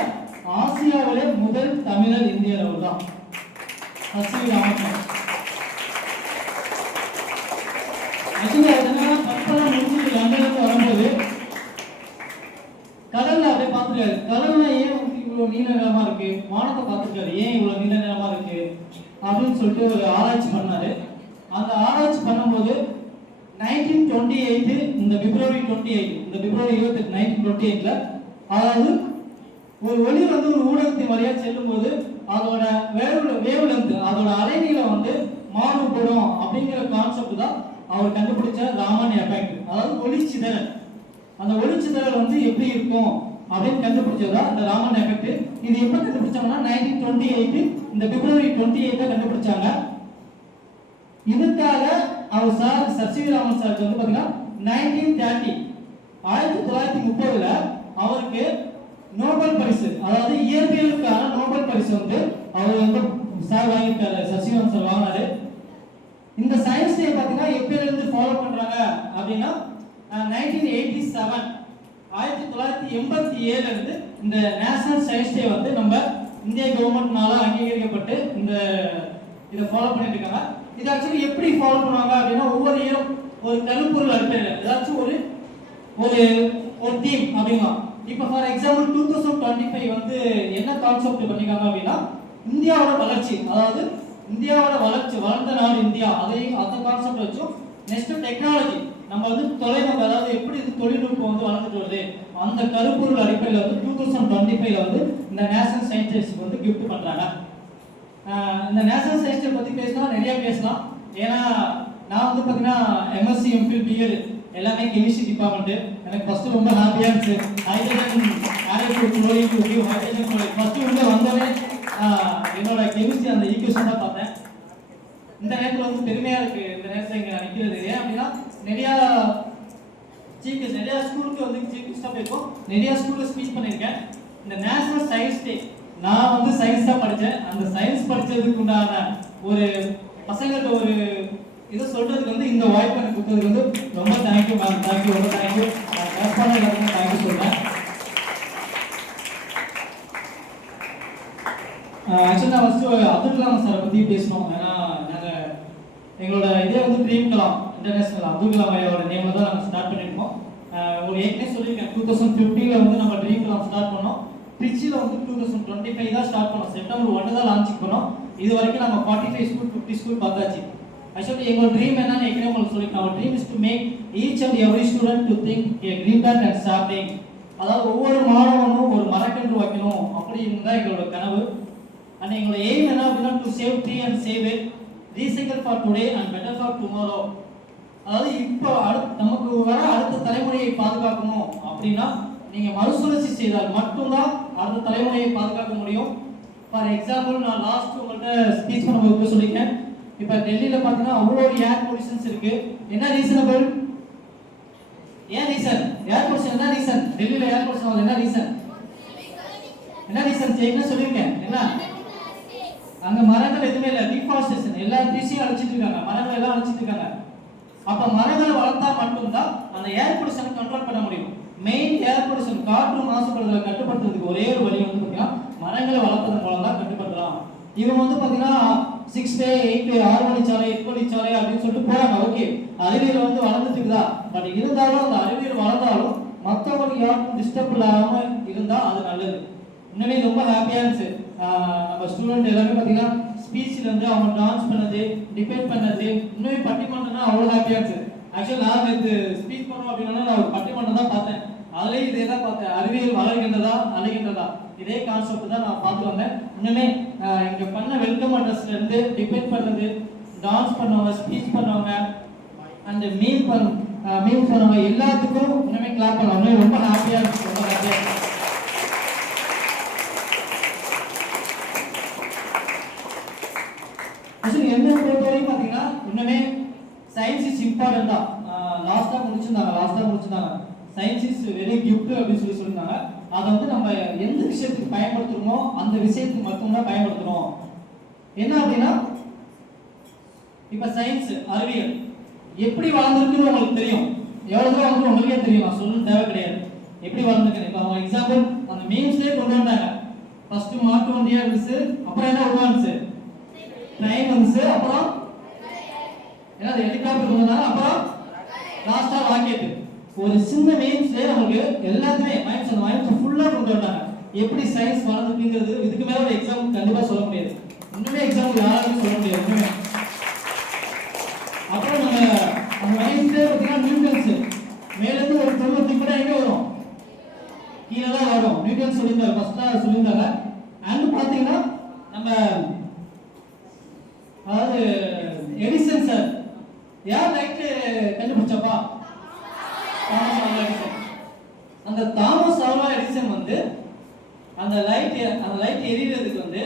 ஆசியாவிலே முதல் தமிழர் இந்தியர் அவர் தான் சசிவி ராமன். ஆக்சுவலி அதனால பற்பெல்லாம் முடிச்சுட்டு லண்டனுக்கு வரும்போது கடல்ல அப்படியே பார்த்துருக்காரு. கடல்ல ஏன் இவ்வளவு நீல நிறமா இருக்கு, வானத்தை பார்த்துருக்காரு, ஏன் இவ்வளவு நீல நிறமா இருக்கு அப்படின்னு சொல்லிட்டு ஒரு ஆராய்ச்சி பண்ணாரு. அந்த ஆராய்ச்சி பண்ணும்போது 1928 இந்த பிப்ரவரி 28 1928ல அதாவது ஒரு ஒளி வந்து ஒரு ஊடகத்தின் வழியா செல்லும் போது அதோட வேவ் லென்த் அதோட அலைநீளம் வந்து மாறுபடும் அப்படிங்கிற கான்செப்ட் தான் அவர் கண்டுபிடிச்ச ராமன் எஃபெக்ட். அதாவது ஒளிச்சிதறல், அந்த ஒளிச்சிதறல் வந்து எப்படி இருக்கும் அப்படின்னு கண்டுபிடிச்சதா இந்த ராமன் எஃபெக்ட். இது எப்ப கண்டுபிடிச்சாங்கன்னா 1928 இந்த பிப்ரவரி 28 கண்டுபிடிச்சாங்க. இதுக்காக அவர் சார் சசிவி ராமன் சார் வந்து பாத்தீங்கன்னா 1930 அவருக்கு நோபல் பரிசு, அதாவது இயற்பியலுக்கான நோபல் பரிசு வந்து அவர் வந்து சார் வாங்கியிருக்காரு. சசிவன் சார் வாங்கினாரு. இந்த சயின்ஸ் டே பாத்தீங்கன்னா எப்பல இருந்து ஃபாலோ பண்றாங்க அப்படின்னா 1987 1987 இருந்து இந்த நேஷனல் சயின்ஸ் டே வந்து நம்ம இந்திய கவர்மெண்ட்னால அங்கீகரிக்கப்பட்டு இந்த இதை ஃபாலோ பண்ணிட்டு இருக்காங்க. இது ஆக்சுவலி எப்படி ஃபாலோ பண்ணுவாங்க அப்படின்னா ஒவ்வொரு இயரும் ஒரு கருப்பொருள் அடிப்படையில் ஏதாச்சும் ஒரு ஒரு ஒரு தீம் அப்படின்னா இப்போ ஃபார் எக்ஸாம்பிள் 2025 வந்து என்ன கான்செப்ட் பண்ணிருக்காங்க அப்படின்னா இந்தியாவோட வளர்ச்சி, அதாவது இந்தியாவோட வளர்ச்சி, வளர்ந்த நாடு இந்தியா, அதையும் அந்த கான்செப்ட் வச்சும் நெக்ஸ்ட் டெக்னாலஜி நம்ம வந்து தொலைநோக்கு, அதாவது எப்படி தொழில்நுட்பம் வந்து வளர்ந்துட்டு வருது அந்த கருப்பொருள் அடிப்படையில் வந்து 2025 வந்து இந்த நேஷனல் சயின்ஸ் டேக்கு வந்து கிஃப்ட் பண்றாங்க. இந்த நேஷனல் சயின்ஸ் டே பத்தி பேசினா நிறைய பேசலாம். ஏன்னா நான் வந்து பார்த்தீங்கன்னா எம்எஸ்சி எம்பில் பிஎட் எல்லாமே கெமிஸ்ட்ரி டிபார்ட்மெண்ட். எனக்கு ஃபர்ஸ்ட் ரொம்ப ஹாப்பியாக இருந்துச்சு. ஹைட்ரஜன் ஃபர்ஸ்ட் உள்ள வந்தோடனே என்னோட கெமிஸ்ட்ரி அந்த ஈக்குவேஷன் தான் பார்த்தேன். இந்த நேரத்தில் வந்து பெருமையாக இருக்கு இந்த நேரத்தில் இங்கே நிற்கிறது. ஏன் அப்படின்னா நிறையா ஸ்கூலுக்கு வந்து சீஃப் கெஸ்டாக போயிருக்கோம், நிறையா ஸ்கூலில் ஸ்பீச் பண்ணியிருக்கேன். இந்த நேஷனல் சயின்ஸ் டே நான் வந்து சயின்ஸ் தான் படித்தேன். அந்த சயின்ஸ் படித்ததுக்கு உண்டான ஒரு பசங்கள்கிட்ட ஒரு இதை சொல்றதுக்கு வந்து இந்த வாய்ப்பு எனக்கு கொடுத்ததுக்கு வந்து ரொம்ப தேங்க்யூ மேம். தேங்க்யூ, ரொம்ப தேங்க்யூ. எல்லாருக்கும் தேங்க்யூ சொல்றேன். ஆக்சுவலி நான் ஃபர்ஸ்ட் அப்துல் கலாம் சாரை பற்றி பேசணும். ஏன்னா நாங்கள் எங்களோட இதே வந்து ட்ரீம் கலாம் இன்டர்நேஷனல் அப்துல் கலாம் ஐயாவோட நேமில் தான் நாங்கள் ஸ்டார்ட் பண்ணியிருக்கோம். உங்களுக்கு ஏற்கனவே சொல்லியிருக்கேன் 2015 வந்து நம்ம ட்ரீம் கலாம் ஸ்டார்ட் பண்ணோம். திருச்சியில் வந்து 2025 தான் ஸ்டார்ட் பண்ணோம். செப்டம்பர் 1 தான் லான்ச் பண்ணோம். இது வரைக்கும் நம்ம 45 ஸ்கூல் 50 ஸ்கூல் பார்த்தாச்சு. ஆக்சுவலி எங்களோட ட்ரீம் என்னன்னு ஏற்கனவே உங்களுக்கு சொல்லியிருக்கேன். Our dream is to make each and every student to think a green back and starting. அதாவது ஒவ்வொரு மாணவனும் ஒரு மரக்கன்று வைக்கணும் அப்படின்னு தான் எங்களோட கனவு. அண்ட் எங்களோட எய்ம் என்ன அப்படின்னா to save tree and save it, recycle for today and better for tomorrow. அதாவது இப்போ நமக்கு வர அடுத்த தலைமுறையை பாதுகாக்கணும் அப்படின்னா நீங்க மறுசுழற்சி செய்தால் மட்டும்தான் அடுத்த தலைமுறையை பாதுகாக்க முடியும். ஃபார் எக்ஸாம்பிள் நான் லாஸ்ட் உங்கள்கிட்ட ஸ்பீச் பண்ணும்போது சொல்லியிருக்கேன். இப்போ டெல்லியில் பார்த்தீங்கன்னா அவ்வளோ ஏர் பொல்யூஷன்ஸ் இருக்கு. என்ன ரீசனபிள்? ஏன் ரீசன்? ஏர் பொல்யூஷன் என்ன ரீசன்? டெல்லியில் ஏர் பொல்யூஷன் ஆகுது, என்ன ரீசன்? என்ன ரீசன் என்ன சொல்லியிருக்கேன்? என்ன அங்கே மரங்கள் எதுவுமே இல்லை, டிஃபாரஸ்டேஷன், எல்லா ட்ரீஸையும் அழிச்சிட்டு இருக்காங்க, மரங்கள் எல்லாம் அழிச்சிட்டு இருக்காங்க. அப்போ மரங்களை வளர்த்தா மட்டும்தான் அந்த ஏர் பொல்யூஷனை கண்ட்ரோல் பண்ண முடியும். மெயின் ஏர் பொல்யூஷன் காற்று மாசுபடுதலை கட்டுப்படுத்துறதுக்கு ஒரே ஒரு வழி வந்து பார்த்தீங்கன்னா மரங்களை வளர்ப்பதன் மூலம் தான் கட்டுப்படுத்தலாம். இவங்க வந்து பார்த்தீங்கன்னா 6 வே 8 வே 6 வழிச்சாலை 8 வழிச்சாலை அப்படின்னு சொல்லிட்டு போறாங்க. ஓகே, அறிவியல் வந்து வளர்ந்துட்டு இருக்குதா, பட் இருந்தாலும் அந்த அறிவியல் வளர்ந்தாலும் மற்றவங்களுக்கு யாருக்கும் டிஸ்டர்ப் இல்லாம இருந்தா அது நல்லது. உண்மையிலே ரொம்ப ஹாப்பியா இருந்துச்சு. நம்ம ஸ்டூடெண்ட் எல்லாமே பார்த்தீங்கன்னா ஸ்பீச்ல இருந்து அவங்க டான்ஸ் பண்ணது, டிபேட் பண்ணது, இன்னுமே பட்டிமன்றம்னா அவ்வளோ ஹாப்பியா இருந்துச்சு. ஆக்சுவலி நான் நேற்று ஸ்பீச் பண்ணோம் அப்படின்னா நான் ஒரு பட்டிமன்றம் தான் பார்த்தேன். அதுலேயும் இதே தான் பார்த்தேன், அறிவியல் வளர்கின்றதா அழிகின்றதா, இதே கான்செப்ட் தான் நான் பார்த்து வந்தேன். இன்னுமே இங்கே பண்ண வெல்கம் அட்ரஸ்ல இருந்து டிபேட் பண்ணது, டான்ஸ் பண்ணவங்க, ஸ்பீச் பண்ணவங்க, அந்த மீம் பண்ணவங்க எல்லாத்துக்கும் இன்னுமே கிளாப் பண்ணுவாங்க. ரொம்ப ஹாப்பியா இருக்கு, ரொம்ப ஹாப்பியா இருக்கு. ஆக்சுவலி என்ன பொறுத்தவரைக்கும் பார்த்தீங்கன்னா இன்னுமே சயின்ஸ் இஸ் இம்பார்ட்டன்ட் தான். லாஸ்ட்டாக முடிச்சிருந்தாங்க சயின்ஸ் இஸ் வெரி கிஃப்ட் அப்படின்னு சொல்லியிருந்தாங்க. அதை வந்து நம்ம எந்த விஷயத்துக்கு பயன்படுத்துகிறோமோ அந்த விஷயத்துக்கு மட்டும்தான் பயன்படுத்தணும். என்ன அப்படின்னா இப்போ சயின்ஸ் அறிவியல் எப்படி வளர்ந்துருக்குன்னு உங்களுக்கு தெரியும், எவ்வளோ தூரம் வந்து உங்களுக்கே தெரியும், நான் சொல்லணும் தேவை கிடையாது. எப்படி வளர்ந்துருக்கு இப்போ அவங்க எக்ஸாம்பிள் அந்த மீம்ஸ்லேயே கொண்டு வந்தாங்க. ஃபர்ஸ்ட் மாட்டு வண்டியா இருந்துச்சு, அப்புறம் என்ன உருவாச்சு, ட்ரெயின் வந்துச்சு, அப்புறம் ஏன்னா ஹெலிகாப்டர் கொண்டு வந்தாங்க, அப்புறம் லாஸ்டா ராக்கெட். ஒரு சின்ன மீம்ஸ்லேயே நமக்கு எல்லாத்தையுமே மைண்ட்ஸ் ஃபுல்லாக கொண்டு வந்தாங்க. எப்படி சயின்ஸ் வளர்ந்துருக்குங்கிறது இதுக்கு மேலே ஒரு எக்ஸாம் கண்டிப்பாக சொல்ல முடியாது. இன்னுமே எக்ஸாம் யாராலையும் சொல்ல முடியாது இன்னுமே. அப்புறம் நம்ம அந்த மைண்ட்ஸே பார்த்தீங்கன்னா நியூட்டன்ஸ் மேலேருந்து ஒரு தொழில்நுட்பம் கூட எங்கே வரும், கீழே தான் வரும். நியூட்டன் சொல்லியிருந்தாரு, ஃபர்ஸ்ட்டாக சொல்லியிருந்தாங்க. அண்ட் பார்த்தீங்கன்னா நம்ம அதாவது எடிசன் சார் யார் லைட்டு கண்டுபிடிச்சப்பா, தாமஸ் ஆல்வா எடிசன். அந்த தாமஸ் ஆல்வா எடிசன் வந்து அந்த லைட் எரியறதுக்கு வந்து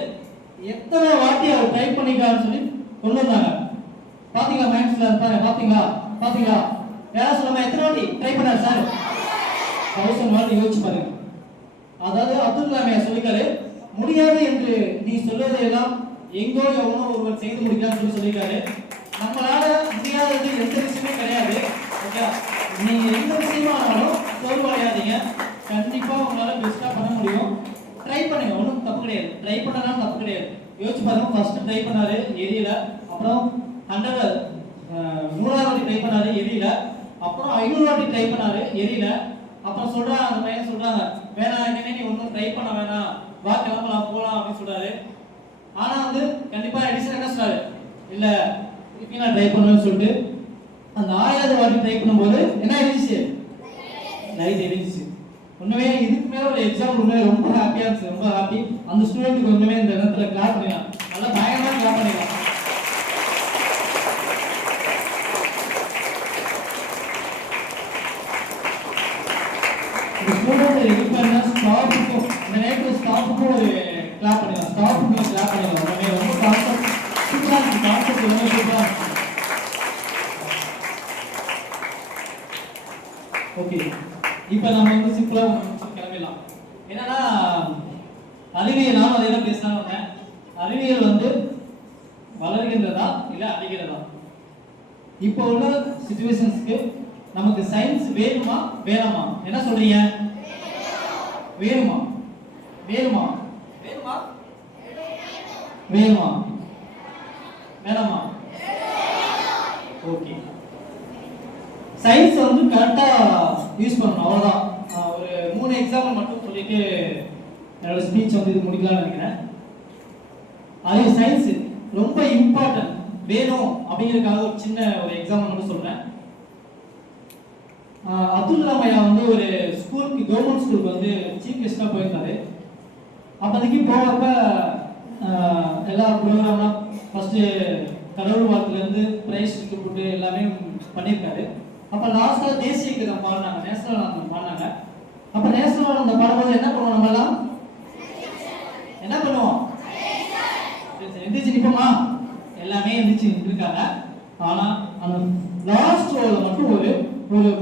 எத்தனை வாட்டி அவர் ட்ரை பண்ணிக்கான்னு சொல்லி கொண்டு வந்தாங்க. பாத்தீங்களா மைண்ட்ஸ்ல இருப்பாங்க, பாத்தீங்களா யாரா சொல்லுங்க, எத்தனை வாட்டி ட்ரை பண்ணாரு சார்? 1000 வாட்டி யோசிச்சு பாருங்க. அதாவது அப்துல் கலாம் சொல்லிக்காரு, முடியாது என்று நீ சொல்வதையெல்லாம் எங்கோ எவனோ ஒருவர் செய்து முடிக்கலாம்னு சொல்லியிருக்காரு. நம்மளால முடியாதது எந்த விஷயமே கிடையாது. ஓகே, நீங்க எந்த விஷயமானாலும் தோல்வடையாதீங்க, கண்டிப்பா உங்களால பெஸ்டா பண்ண முடியும். ட்ரை பண்ணுங்க, ஒன்றும் தப்பு கிடையாது. ட்ரை பண்ணலாம் தப்பு கிடையாது. யோசிச்சு பாருங்க, ஃபர்ஸ்ட் ட்ரை பண்ணாரு எரியல, அப்புறம் 100 வாட்டி ட்ரை பண்ணாரு எரியல, அப்புறம் 500 வாட்டி ட்ரை பண்ணாரு எரியல. அப்புறம் சொல்றாங்க, அந்த பையன் சொல்றாங்க, வேணாம் இனிமே நீ ஒன்றும் ட்ரை பண்ண வேணாம், வா கிளம்பலாம் போலாம் அப்படின்னு சொல்றாரு. ஆனா வந்து கண்டிப்பா எடிசன் என்ன சொல்றாரு, இல்ல இப்ப நான் ட்ரை பண்ணுவேன்னு சொல்லிட்டு அந்த 1000வது வாட்டி ட்ரை பண்ணும்போது என்ன ஆயிடுச்சு, லைட் எரிஞ்சிச்சு. உண்மையே இதுக்கு மேல ஒரு எக்ஸாம் உண்மையே ரொம்ப ஹாப்பியா இருந்துச்சு, ரொம்ப ஹாப்பி. அந்த ஸ்டூடெண்ட்டுக்கு உண்மையே இந்த இடத்துல கிளாப் பண்ணிடலாம், நல்லா பயங்கரமா கிளாப் பண்ணிடலாம். இந்த ஸ்டூடெண்ட் இருப்பாருன்னா ஸ்டாஃபுக்கும் இந்த நேரத்தில் ஸ்டாஃபுக்கும் ஒரு கிளாப் பண்ணிடலாம், ஸ்டாஃபுக்கும் கிளாப் பண்ணிடலாம். உண்மையே ரொம்ப கான்செப்ட் சூப்பரா இருக்கு, கான்செப்ட் ரொம்ப சூப்பரா இருக்கு. ஓகே, இப்போ நம்ம வந்து சிம்பிளா கிளம்பிடலாம். என்னன்னா அறிவியல், நானும் அதை தான் பேசலாம்னு வந்தேன். அறிவியல் வந்து வளர்கின்றதா இல்லை அழிகிறதா? இப்போ உள்ள சிச்சுவேஷன்ஸ்க்கு நமக்கு சயின்ஸ் வேணுமா வேணாமா? என்ன சொல்றீங்க? வேணுமா வேணுமா வேணுமா வேணுமா வேணாமா? ஓகே, சயின்ஸ் வந்து கரெக்டா யூஸ் பண்ணணும், அவ்வளவுதான். ஒரு 3 எக்ஸாம்பிள் மட்டும் சொல்லிட்டு என்னோட ஸ்பீச் வந்து இது முடிக்கலாம்னு நினைக்கிறேன். அது சயின்ஸ் ரொம்ப இம்பார்ட்டன்ட் வேணும் அப்படிங்கிறதுக்காக ஒரு சின்ன ஒரு எக்ஸாம்பிள் மட்டும் சொல்றேன். அப்துல் கலாம் ஐயா வந்து ஒரு ஸ்கூலுக்கு, கவர்மெண்ட் ஸ்கூலுக்கு வந்து சீஃப் கெஸ்டா போயிருந்தாரு. அப்போதைக்கு போகிறப்ப எல்லா ப்ரோக்ராம்லாம் ஃபர்ஸ்ட் கடவுள் வாழ்த்துலேருந்து பிரைஸ் கொடுத்து எல்லாமே பண்ணியிருக்காரு. அப்போ லாஸ்ட்டாக தேசிய கீதம் பாடினாங்க, நேஷனல் ஆந்தம் பாடினாங்க. அப்போ நேஷனல் ஆந்தம் பாடும்போது என்ன பண்ணுவோம், நம்மலாம் என்ன பண்ணுவோம், எந்திரிச்சு நிற்போமா? எல்லாமே எந்திரிச்சு நின்றுருக்காங்க. ஆனால் அந்த லாஸ்ட் ரோவில் மட்டும் ஒரு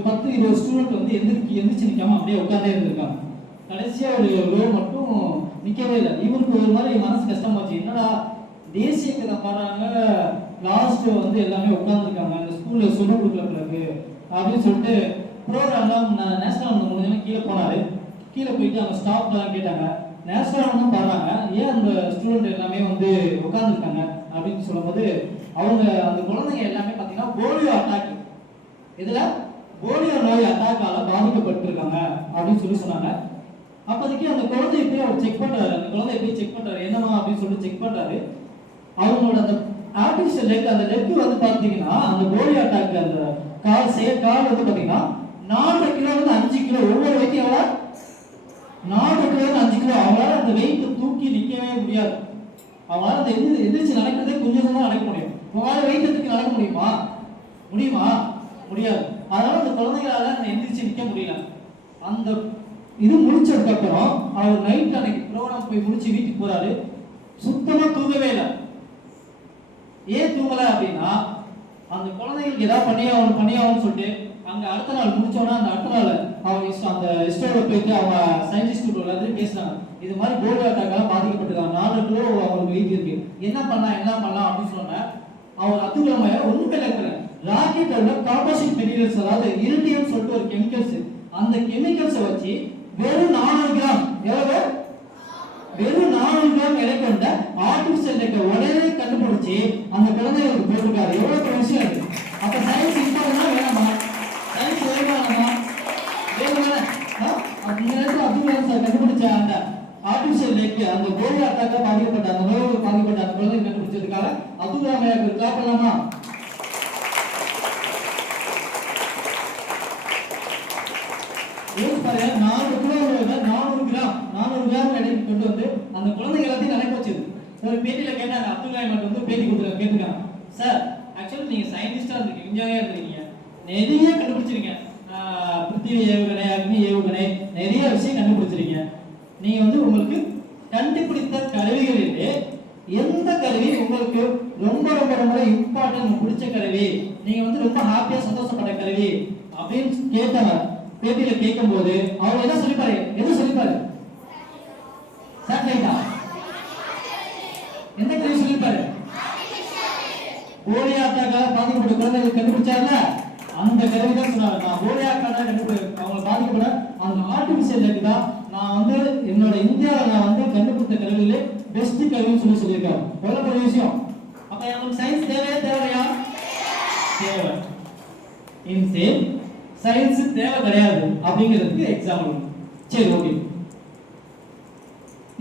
10-20 ஸ்டூடெண்ட் வந்து எந்திரிச்சு நிற்காம அப்படியே உட்காந்தே இருந்திருக்காங்க. கடைசியாக ஒரு ரோ மட்டும் நிற்கவே இல்லை. இவருக்கு ஒரு மாதிரி மனசு கஷ்டமாச்சு, என்னடா தேசிய கீதம் பாடுறாங்க, லாஸ்ட் வந்து எல்லாமே உட்காந்துருக்காங்க, அந்த ஸ்கூல்ல சொல்லிக் கொடுக்கல பிறகு அப்படின்னு சொல்லிட்டு ப்ரோக்ராம்லாம் நேஷனல் அந்தம் முடிஞ்சவங்க கீழே போனார். கீழே போயிட்டு அவங்க ஸ்டாஃப்லாம் கேட்டாங்க, நேஷனல் அந்தம் பாடுறாங்க, ஏன் அந்த ஸ்டூடெண்ட் எல்லாமே வந்து உட்காந்துருக்காங்க அப்படின்னு சொல்லும்போது அவங்க அந்த குழந்தைங்க எல்லாமே பார்த்தீங்கன்னா போலியோ அட்டாக், இதில் போலியோ நோய் அட்டாக்கால பாதிக்கப்பட்டிருக்காங்க அப்படின்னு சொன்னாங்க. அப்போதைக்கு அந்த குழந்தைய போய் அவர் செக் பண்ணுறாரு. அந்த குழந்தைய போய் செக் பண்ணுறாரு, என்னமா அப்படின்னு சொல்லிட்டு செக் பண்ணுறாரு. அவங்களோட அந்த ஆர்டிஃபிஷியல் லெக், அந்த லெக் வந்து பார்த்தீங்கன்னா அந்த போலியோ அட்டாக் அந்த கால் வந்து பார்த்தீங்கன்னா 4 கிலோ வந்து 5 கிலோ, ஒவ்வொரு வெயிட் எவ்வளோ 4 கிலோ 5 கிலோ. அவங்களால அந்த வெயிட்டை தூக்கி நிற்கவே முடியாது. அவங்களால அந்த எந்திரிச்சு நடக்கிறதே கொஞ்சம் தான் நடக்க முடியும். உங்களால வெயிட்டை தூக்கி நடக்க முடியுமா? முடியாது. அதனால அந்த குழந்தைகளால அந்த எந்திரிச்சு நிற்க முடியல. அந்த இது முடிச்சதுக்கு அப்புறம் அவர் நைட் அன்னைக்கு ப்ரோக்ராம் போய் முடிச்சு வீட்டுக்கு போறாரு. சுத்தமா தூங்கவே இல்லை. ஏன் தூங்கல அப்படின்னா அந்த குழந்தைகளுக்கு ஏதாவது பண்ணியாகணும்னு சொல்லிட்டு அங்க அடுத்த நாள் முடிச்சோன்னா அந்த அடுத்த நாள் அவங்க அந்த இஸ்ரோல போயிட்டு அவங்க சயின்டிஸ்ட் எல்லாத்தையும் பேசினாங்க. இது மாதிரி போலியோ அட்டாக்கால பாதிக்கப்பட்டிருக்காங்க, 4 கிலோ அவங்களுக்கு வெயிட் இருக்கு, என்ன பண்ணலாம் அப்படின்னு சொன்ன அவர் அதுக்குள்ள ஒண்ணுமே இருக்கிற ராக்கெட்டோட காம்போசிட் மெட்டீரியல்ஸ், அதாவது இரிடியம் சொல்லிட்டு ஒரு கெமிக்கல்ஸ், அந்த கெமிக்கல்ஸை வச்சு வெறும் 400 கிராம் வெறும் 400 கிராம் எடை கொண்ட ஆர்டிஃபிஷியல் லெக்கை உடனே கண்டுபிடிச்சு அந்த குழந்தைகளுக்கு போட்டிருக்காரு. எவ்வளவு பெரிய விஷயம் அது. அப்ப சயின்ஸ் இம்பார்ட்டன்டா வேணாமா? சயின்ஸ் வேணுமா? அந்த நேரத்தில் அப்துல் கண்டுபிடிச்ச அந்த ஆர்டிஃபிஷியல் லெக், அந்த போலியோ அட்டாக்க பாதிக்கப்பட்ட அந்த நோய்கள் பாதிக்கப்பட்ட அந்த குழந்தை கண்டுபிடிச்சதுக்காக அப்துல் கலாம் கிளாப் பண்ணலாமா? பாருங்க, 4 கிலோ 400 கிராம் எடைக்கு கொண்டு வந்து அந்த குழந்தைங்க எல்லாத்தையும் நடக்க வச்சது. ஒரு பேட்டியில கேட்டாங்க, அப்துல் கலாம் வந்து பேட்டி கேட்டுருக்காங்க, சார் ஆக்சுவலி நீங்க சயின்டிஸ்டா இருந்தீங்க, விஞ்ஞானியா இருந்தீங்க, நிறைய கண்டுபிடிச்சிருக்கீங்க, பிருத்திவி ஏவுகணை, அக்னி ஏவுகணை, நிறைய விஷயம் கண்டுபிடிச்சிருக்கீங்க. நீங்க வந்து உங்களுக்கு கண்டுபிடித்த கருவிகளிலே எந்த கருவி உங்களுக்கு ரொம்ப ரொம்ப ரொம்ப இம்பார்ட்டன்ட் பிடிச்ச கருவி, நீங்க வந்து ரொம்ப ஹாப்பியா சந்தோஷப்பட்ட கருவி அப்படின்னு கேட்டாங்க. பேட்டியில கேட்கும் போது அவர் என்ன சொல்லிப்பாரு? சேட்டலைட்டா? எந்த கருவி சொல்லிப்பாரு? போலியோ அட்டாக்கால பாதிக்கப்பட்ட குழந்தைகள் கண்டுபிடிச்சார்ல, அந்த கருவி தான் சொன்னாரு. நான் போலியோ அட்டாக்கால அவங்க பாதிக்கப்பட அந்த ஆர்டிபிஷியல் லெக் தான் நான் வந்து என்னோட இந்தியாவில் நான் வந்து கண்டுபிடித்த கருவியிலே பெஸ்ட் கருவின்னு சொல்லியிருக்காரு. எவ்வளவு பெரிய விஷயம். அப்ப நமக்கு சயின்ஸ் தேவையா? தேவை. இன்சேம் சயின்ஸ் தேவை கிடையாது அப்படிங்கிறதுக்கு எக்ஸாம்பிள். சரி, ஓகே.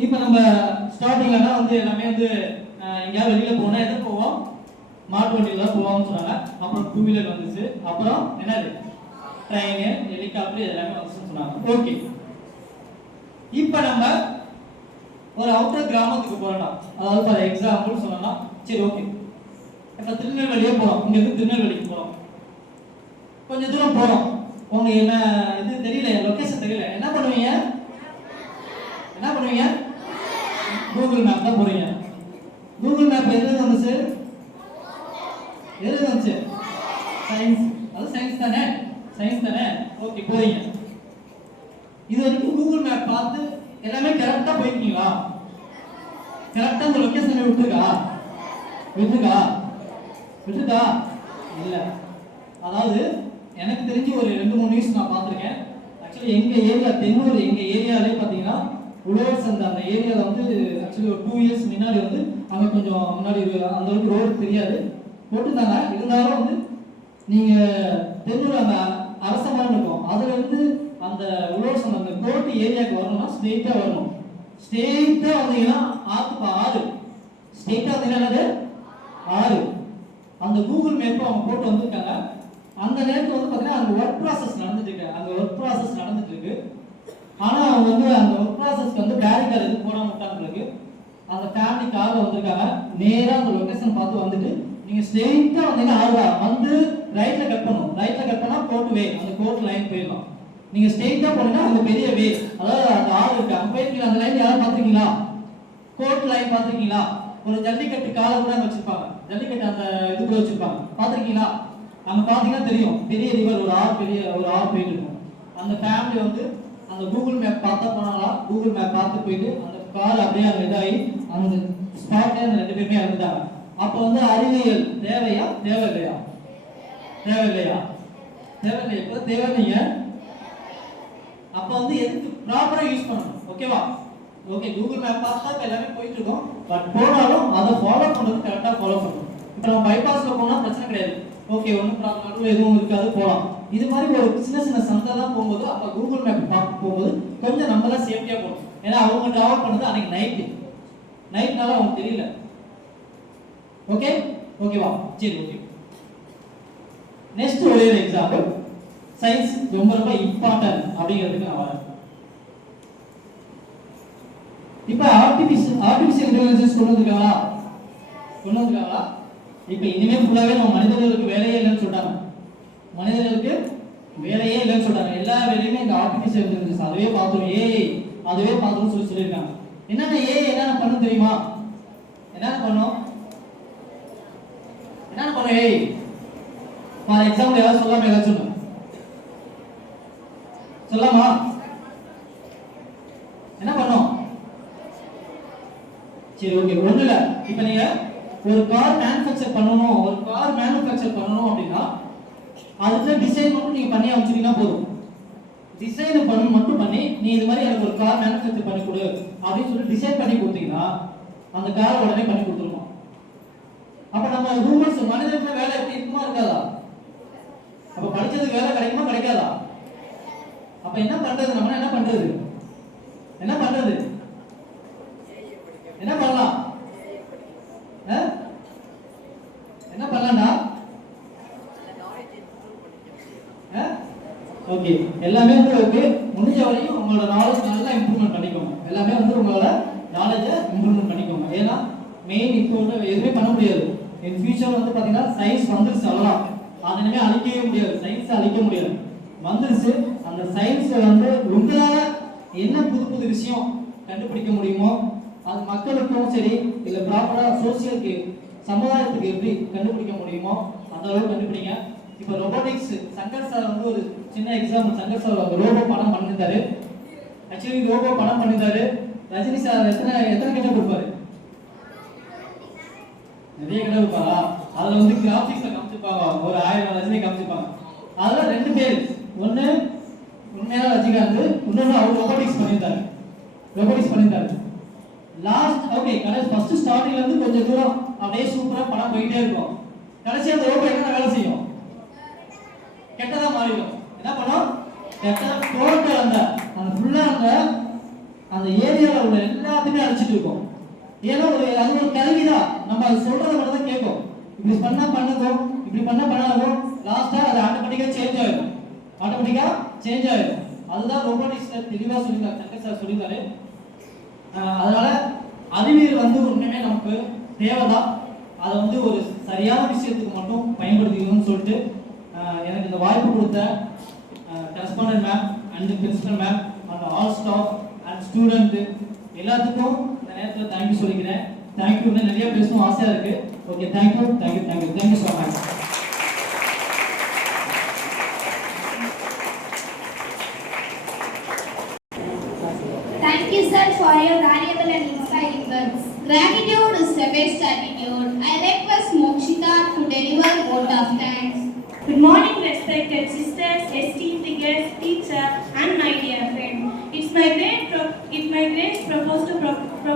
இப்போ நம்ம ஸ்டார்டிங்லனா வந்து எல்லாமே வந்து எங்கேயாவது வெளியில போனா எது போவோம்? மாட்டு வண்டியில தான் போவோம்னு சொன்னாங்க. அப்புறம் 2 வீலர் வந்துச்சு, அப்புறம் என்னது ட்ரெயின், ஹெலிகாப்டர் எல்லாமே வந்துச்சுன்னு சொன்னாங்க. ஓகே, இப்போ நம்ம ஒரு அவுட்டர் கிராமத்துக்கு போறோம். அதாவது ஃபார் எக்ஸாம்பிள் சொன்னா, சரி ஓகே, இப்போ திருநெல்வேலியே போறோம். இங்க இருந்து திருநெல்வேலிக்கு போறோம், கொஞ்சம் தூரம் போறோம். உங்களுக்கு என்ன இது தெரியல, லொகேஷன் தெரியல, என்ன பண்ணுவீங்க? கூகுள் மேப் தான் போறீங்க. கூகுள் மேப் எதுல வந்துச்சு? சயின்ஸ். அது சயின்ஸ் தானே? ஓகே, போறீங்க. இது வரைக்கும் கூகுள் மேப் பார்த்து எல்லாமே கரெக்டா போயிருக்கீங்களா? கரெக்டா அந்த லொகேஷன் விட்டுருக்கா? இல்ல. அதாவது எனக்கு தெரிஞ்சு ஒரு 2-3 நியூஸ் நான் பார்த்துருக்கேன். ஆக்சுவலி எங்க ஏரியா தென்னூர், எங்க ஏரியாலே பார்த்தீங்கன்னா உழவர் சந்தை அந்த ஏரியாவில் வந்து ஆக்சுவலி ஒரு 2 இயர்ஸ் முன்னாடி வந்து அங்கே கொஞ்சம் முன்னாடி அந்த அளவுக்கு ரோடு தெரியாது போட்டுருந்தாங்க. இருந்தாலும் வந்து நீங்கள் தென்னூர் அந்த அரச மரம் இருக்கும், அதுல இருந்து அந்த உழவர் சந்தை அந்த கோட்டு ஏரியாவுக்கு வரணும்னா ஸ்ட்ரெயிட்டாக வரணும். ஸ்ட்ரெயிட்டாக வந்தீங்கன்னா ஆறு. ஸ்ட்ரெயிட்டாக வந்தீங்கன்னா ஆறு. அந்த கூகுள் மேப்பை அவங்க போட்டு வந்திருக்காங்க. அந்த நேரத்தில் வந்து பார்த்தீங்கன்னா அந்த ஒர்க் ப்ராசஸ் நடந்துட்டு இருக்கு. ஆனால் அவங்க வந்து அந்த ஒர்க் ப்ராசஸ்க்கு வந்து பேரிகார் எதுவும் போடாமல் விட்டாங்களுக்கு அந்த ஃபேமிலி காரில் வந்திருக்காங்க. நேராக அந்த லொக்கேஷன் பார்த்து வந்துட்டு நீங்கள் ஸ்ட்ரெயிட்டாக வந்தீங்கன்னா ஆறு வந்து ரைட்டில் கட் பண்ணால் கோர்ட் வே, அந்த கோர்ட் லைன் போயிடலாம். நீங்கள் ஸ்ட்ரெயிட்டாக போனீங்கன்னா அந்த பெரிய வே, அதாவது அந்த ஆறு இருக்கு, அங்கே போயிருக்கீங்களா? அந்த லைன் யாரும் பார்த்துருக்கீங்களா? கோர்ட் லைன் பார்த்துருக்கீங்களா? ஒரு ஜல்லிக்கட்டு காலை கூட அங்கே வச்சிருப்பாங்க, ஜல்லிக்கட்டு அந்த இது கூட வச்சிருப்பாங்க, பார்த்துருக்கீங்களா? அங்கே பார்த்தீங்கன்னா தெரியும், பெரிய ரிவர், ஒரு ஆறு போயிட்டு இருக்கும். அந்த ஃபேமிலி வந்து அந்த கூகுள் மேப் பார்த்தா போனாங்களா? கூகுள் மேப் பார்த்து போயிட்டு அந்த கார் அப்படியே அங்கே இதாகி அந்த ஸ்பாட்லேயே அந்த 2 பேருமே இறந்துட்டாங்க. அப்போ வந்து அறிவியல் தேவையா? தேவை இல்லையா? தேவையில்லை. இப்போ தேவையில்லைங்க. அப்போ வந்து எதுக்கு ப்ராப்பராக யூஸ் பண்ணணும். ஓகேவா? ஓகே, கூகுள் மேப் பார்த்தா இப்போ எல்லாமே போயிட்டு இருக்கோம். பட் போனாலும் அதை ஃபாலோ பண்ணுறது கரெக்டாக ஃபாலோ பண்ணணும். இப்போ நம்ம பைபாஸில் போனால் பிரச்சனை கிடையாது. ஓகே, ஒன்றும் நடுவில் எதுவும் இருக்காது, போகலாம். இது மாதிரி ஒரு சின்ன சின்ன சந்தைலாம் போகும்போது அப்போ கூகுள் மேப் பார்க்க போகும்போது கொஞ்சம் நம்மளாம் சேஃப்டியாக போகணும். ஏன்னா அவங்க ட்ராவல் பண்ணது அன்னைக்கு நைட்னால அவங்களுக்கு தெரியல. ஓகே, ஓகேவா? சரி, ஓகே. நெக்ஸ்ட் ஒரே எக்ஸாம்பிள். சயின்ஸ் ரொம்ப ரொம்ப இம்பார்ட்டன்ட் அப்படிங்கிறதுக்கு நான் வரேன். இப்போ ஆர்டிஃபிஷியல் இன்டெலிஜென்ஸ் கொண்டு வந்திருக்காங்களா? இப்போ இனிமே ஃபுல்லாவே நம்ம மனிதர்களுக்கு வேலையே இல்லைன்னு சொல்றாங்க. மனிதர்களுக்கு வேலையே இல்லைன்னு சொல்றாங்க. எல்லா வேலையுமே இந்த ஆர்டிஃபிஷியல் இன்டெலிஜென்ஸ் அதுவே பார்த்துரும், அதுவே பார்த்துரும் சொல்லியிருக்காங்க. என்னென்ன என்னென்ன பண்ணும் தெரியுமா? என்னென்ன பண்ணும்? ஃபார் எக்ஸாம்பிள் ஏதாவது சொல்லாம ஏதாச்சும் சொல்லாமா? என்ன பண்ணும்? சரி, ஓகே, ஒண்ணு இல்ல. இப்போ நீங்க ஒரு கார் மேனுஃபேக்சர் பண்ணணும் அப்படின்னா அதுக்கு டிசைன் மட்டும் நீங்க பண்ணி அமைச்சிட்டீங்கன்னா போதும். டிசைன் மட்டும் பண்ணி நீ இது மாதிரி எனக்கு ஒரு கார் மேனுஃபேக்சர் பண்ணி கொடு அப்படின்னு சொல்லி டிசைன் பண்ணி கொடுத்தீங்கன்னா அந்த காரை உடனே பண்ணி கொடுத்துருமா? அப்ப நம்ம ஹியூமன்ஸ் மனிதனுக்கு வேலை எப்படி இருக்குமா இருக்காதா? அப்ப படிச்சதுக்கு வேலை கிடைக்குமா கிடைக்காதா? அப்ப என்ன பண்றது? நம்ம என்ன பண்றது? என்ன பண்ணலாம்? என்ன பண்ணலாம்டா? ஓகே, எல்லாமே வந்து ஓகே. முடிஞ்ச வரையும் உங்களோட நாலேஜ் நல்லா இம்ப்ரூவ்மெண்ட் பண்ணிக்கோங்க. எல்லாமே வந்து உங்களோட நாலேஜை இம்ப்ரூவ்மெண்ட் பண்ணிக்கோங்க. ஏன்னா மெயின் இப்போ வந்து எதுவுமே பண்ண முடியாது. இன் ஃபியூச்சர் வந்து பார்த்தீங்கன்னா சயின்ஸ் வந்துருச்சு, அவ்வளோதான். அதை இனிமே அழிக்கவே முடியாது, சயின்ஸை அழிக்க முடியாது, வந்துருச்சு. அந்த சயின்ஸை வந்து உங்களால் என்ன புது விஷயம் கண்டுபிடிக்க முடியுமோ அது மக்களுக்கும் சரி இல்லை ப்ராப்பராக சோசியலுக்கு சமுதாயத்துக்கு எப்படி கண்டுபிடிக்க முடியுமோ அந்த அளவுக்கு கண்டுபிடிங்க. இப்போ ரொபோட்டிக்ஸ் சங்கர் சார் வந்து ஒரு சின்ன எக்ஸாம்பிள். சங்கர் சார் ரோபோ படம் பண்ணியிருந்தாரு. ஆக்சுவலி ரோபோ படம் பண்ணியிருந்தாரு. ரஜினி சார் எத்தனை கிட்ட கொடுப்பாரு? நிறைய கிட்ட கொடுப்பாரா? அதில் வந்து கிராஃபிக்ஸை காமிச்சிருப்பாங்க, ஒரு 1000 ரஜினி காமிச்சிருப்பாங்க. அதில் 2 பேர், ஒன்று உண்மையான ரஜினிகாந்த், இன்னொன்று அவர் ரொபோட்டிக்ஸ் பண்ணியிருந்தாரு. லாஸ்ட் ஓகே, ஃபர்ஸ்ட் ஸ்டார்டிங்ல இருந்து கொஞ்சம் தூரம் அப்படியே சூப்பரா படம் போயிட்டே இருக்கும். கடைசி அந்த ரோபோ என்ன வேலை செய்யும்? கெட்டதா மாறிடும். என்ன பண்ணும்? கெட்டதா டோட்டல் அந்த ஃபுல்லா அந்த ஏரியாவில் உள்ள எல்லாத்தையுமே அழிச்சிட்டு இருக்கும். ஏன்னா அது ஒரு கல்விதான். நம்ம அது சொல்றதை மட்டும் தான் கேட்கும். இப்படி பண்ணதும் இப்படி பண்ணாலும் லாஸ்டா அது ஆட்டோமேட்டிக்கா சேஞ்ச் ஆயிடும். அதுதான் ரோபோட்டிக்ஸ்ல தெளிவா சொல்லியிருக்காரு, சங்கர் சார் சொல்லியிருக்காரு. அதனால அறிவியல் வந்து உண்மையுமே நமக்கு தேவைதான். அதை வந்து ஒரு சரியான விஷயத்துக்கு மட்டும் பயன்படுத்திக்கணும்னு சொல்லிட்டு எனக்கு இந்த வாய்ப்பு கொடுத்த correspondent ma'am and principal ma'am and all staff and student எல்லாத்துக்கும் இந்த நேரத்தில் தேங்க்யூ சொல்லிக்கிறேன். தேங்க்யூ. இன்னும் நிறைய பேசணும் ஆசையாக இருக்கு. Okay, thank you so much. Thank you, sir, for your valuable and inspiring words. Gratitude is the best attitude. I request Mokshita to deliver vote of thanks. Good morning, respected sisters, esteemed guests, teacher, and my dear friend. It's my great propose the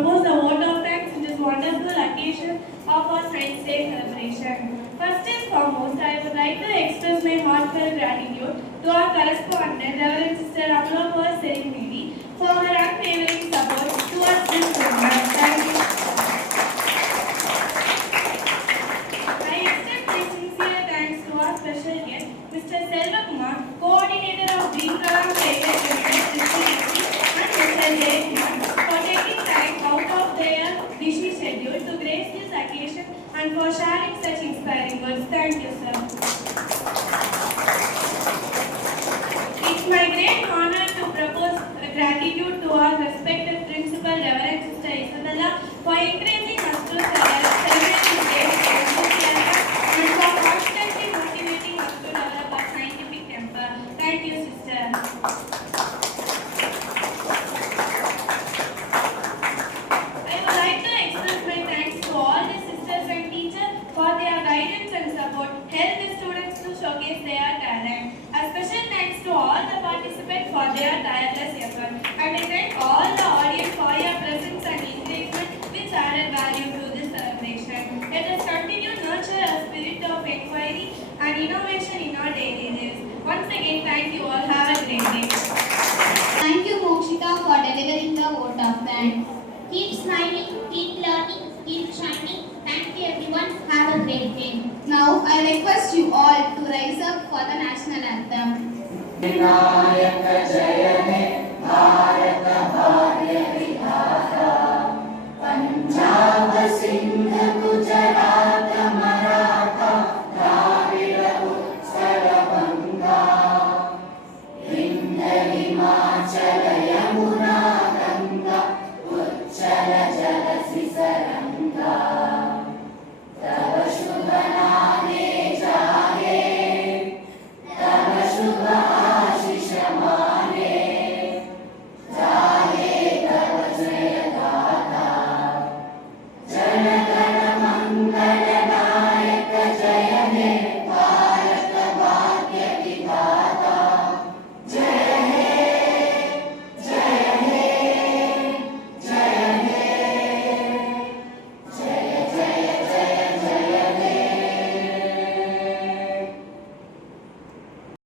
vote of thanks in this wonderful occasion of our Science Day celebration. First and foremost, I would like to express my heartfelt gratitude to our correspondent, Reverend Sister Amla, for ceremony, for her unwavering support towards this program. Thank you. I extend my sincere thanks to our special guest, Mr. Selva Kumar, coordinator of Green Kalam Private Limited, and Mr. Jay Kumar, for taking time out of their busy schedule to grace this occasion and for sharing such inspiring words. Thank you, sir. It's my great honor to propose gratitude to our respected principal, Reverend Sister Isabella, for encouraging us to celebrate this day with enthusiasm and for constantly motivating us to develop our scientific temper. Thank you, sister. I would like to express my thanks to all the sisters and teachers for their guidance and support, help the students to showcase their talent. A special thanks to all the participants for their tireless effort. And I thank all the audience for your presence and engagement which added value to this celebration. Let us continue to nurture a spirit of inquiry and innovation in our daily lives. Once again, thank you all. Have a great day. Thank you, Mokshita, for delivering the vote of thanks. Keep smiling, keep learning, keep shining. Thank you everyone. Have a great day. Now, I request you all to rise up for the national anthem. Vinayaka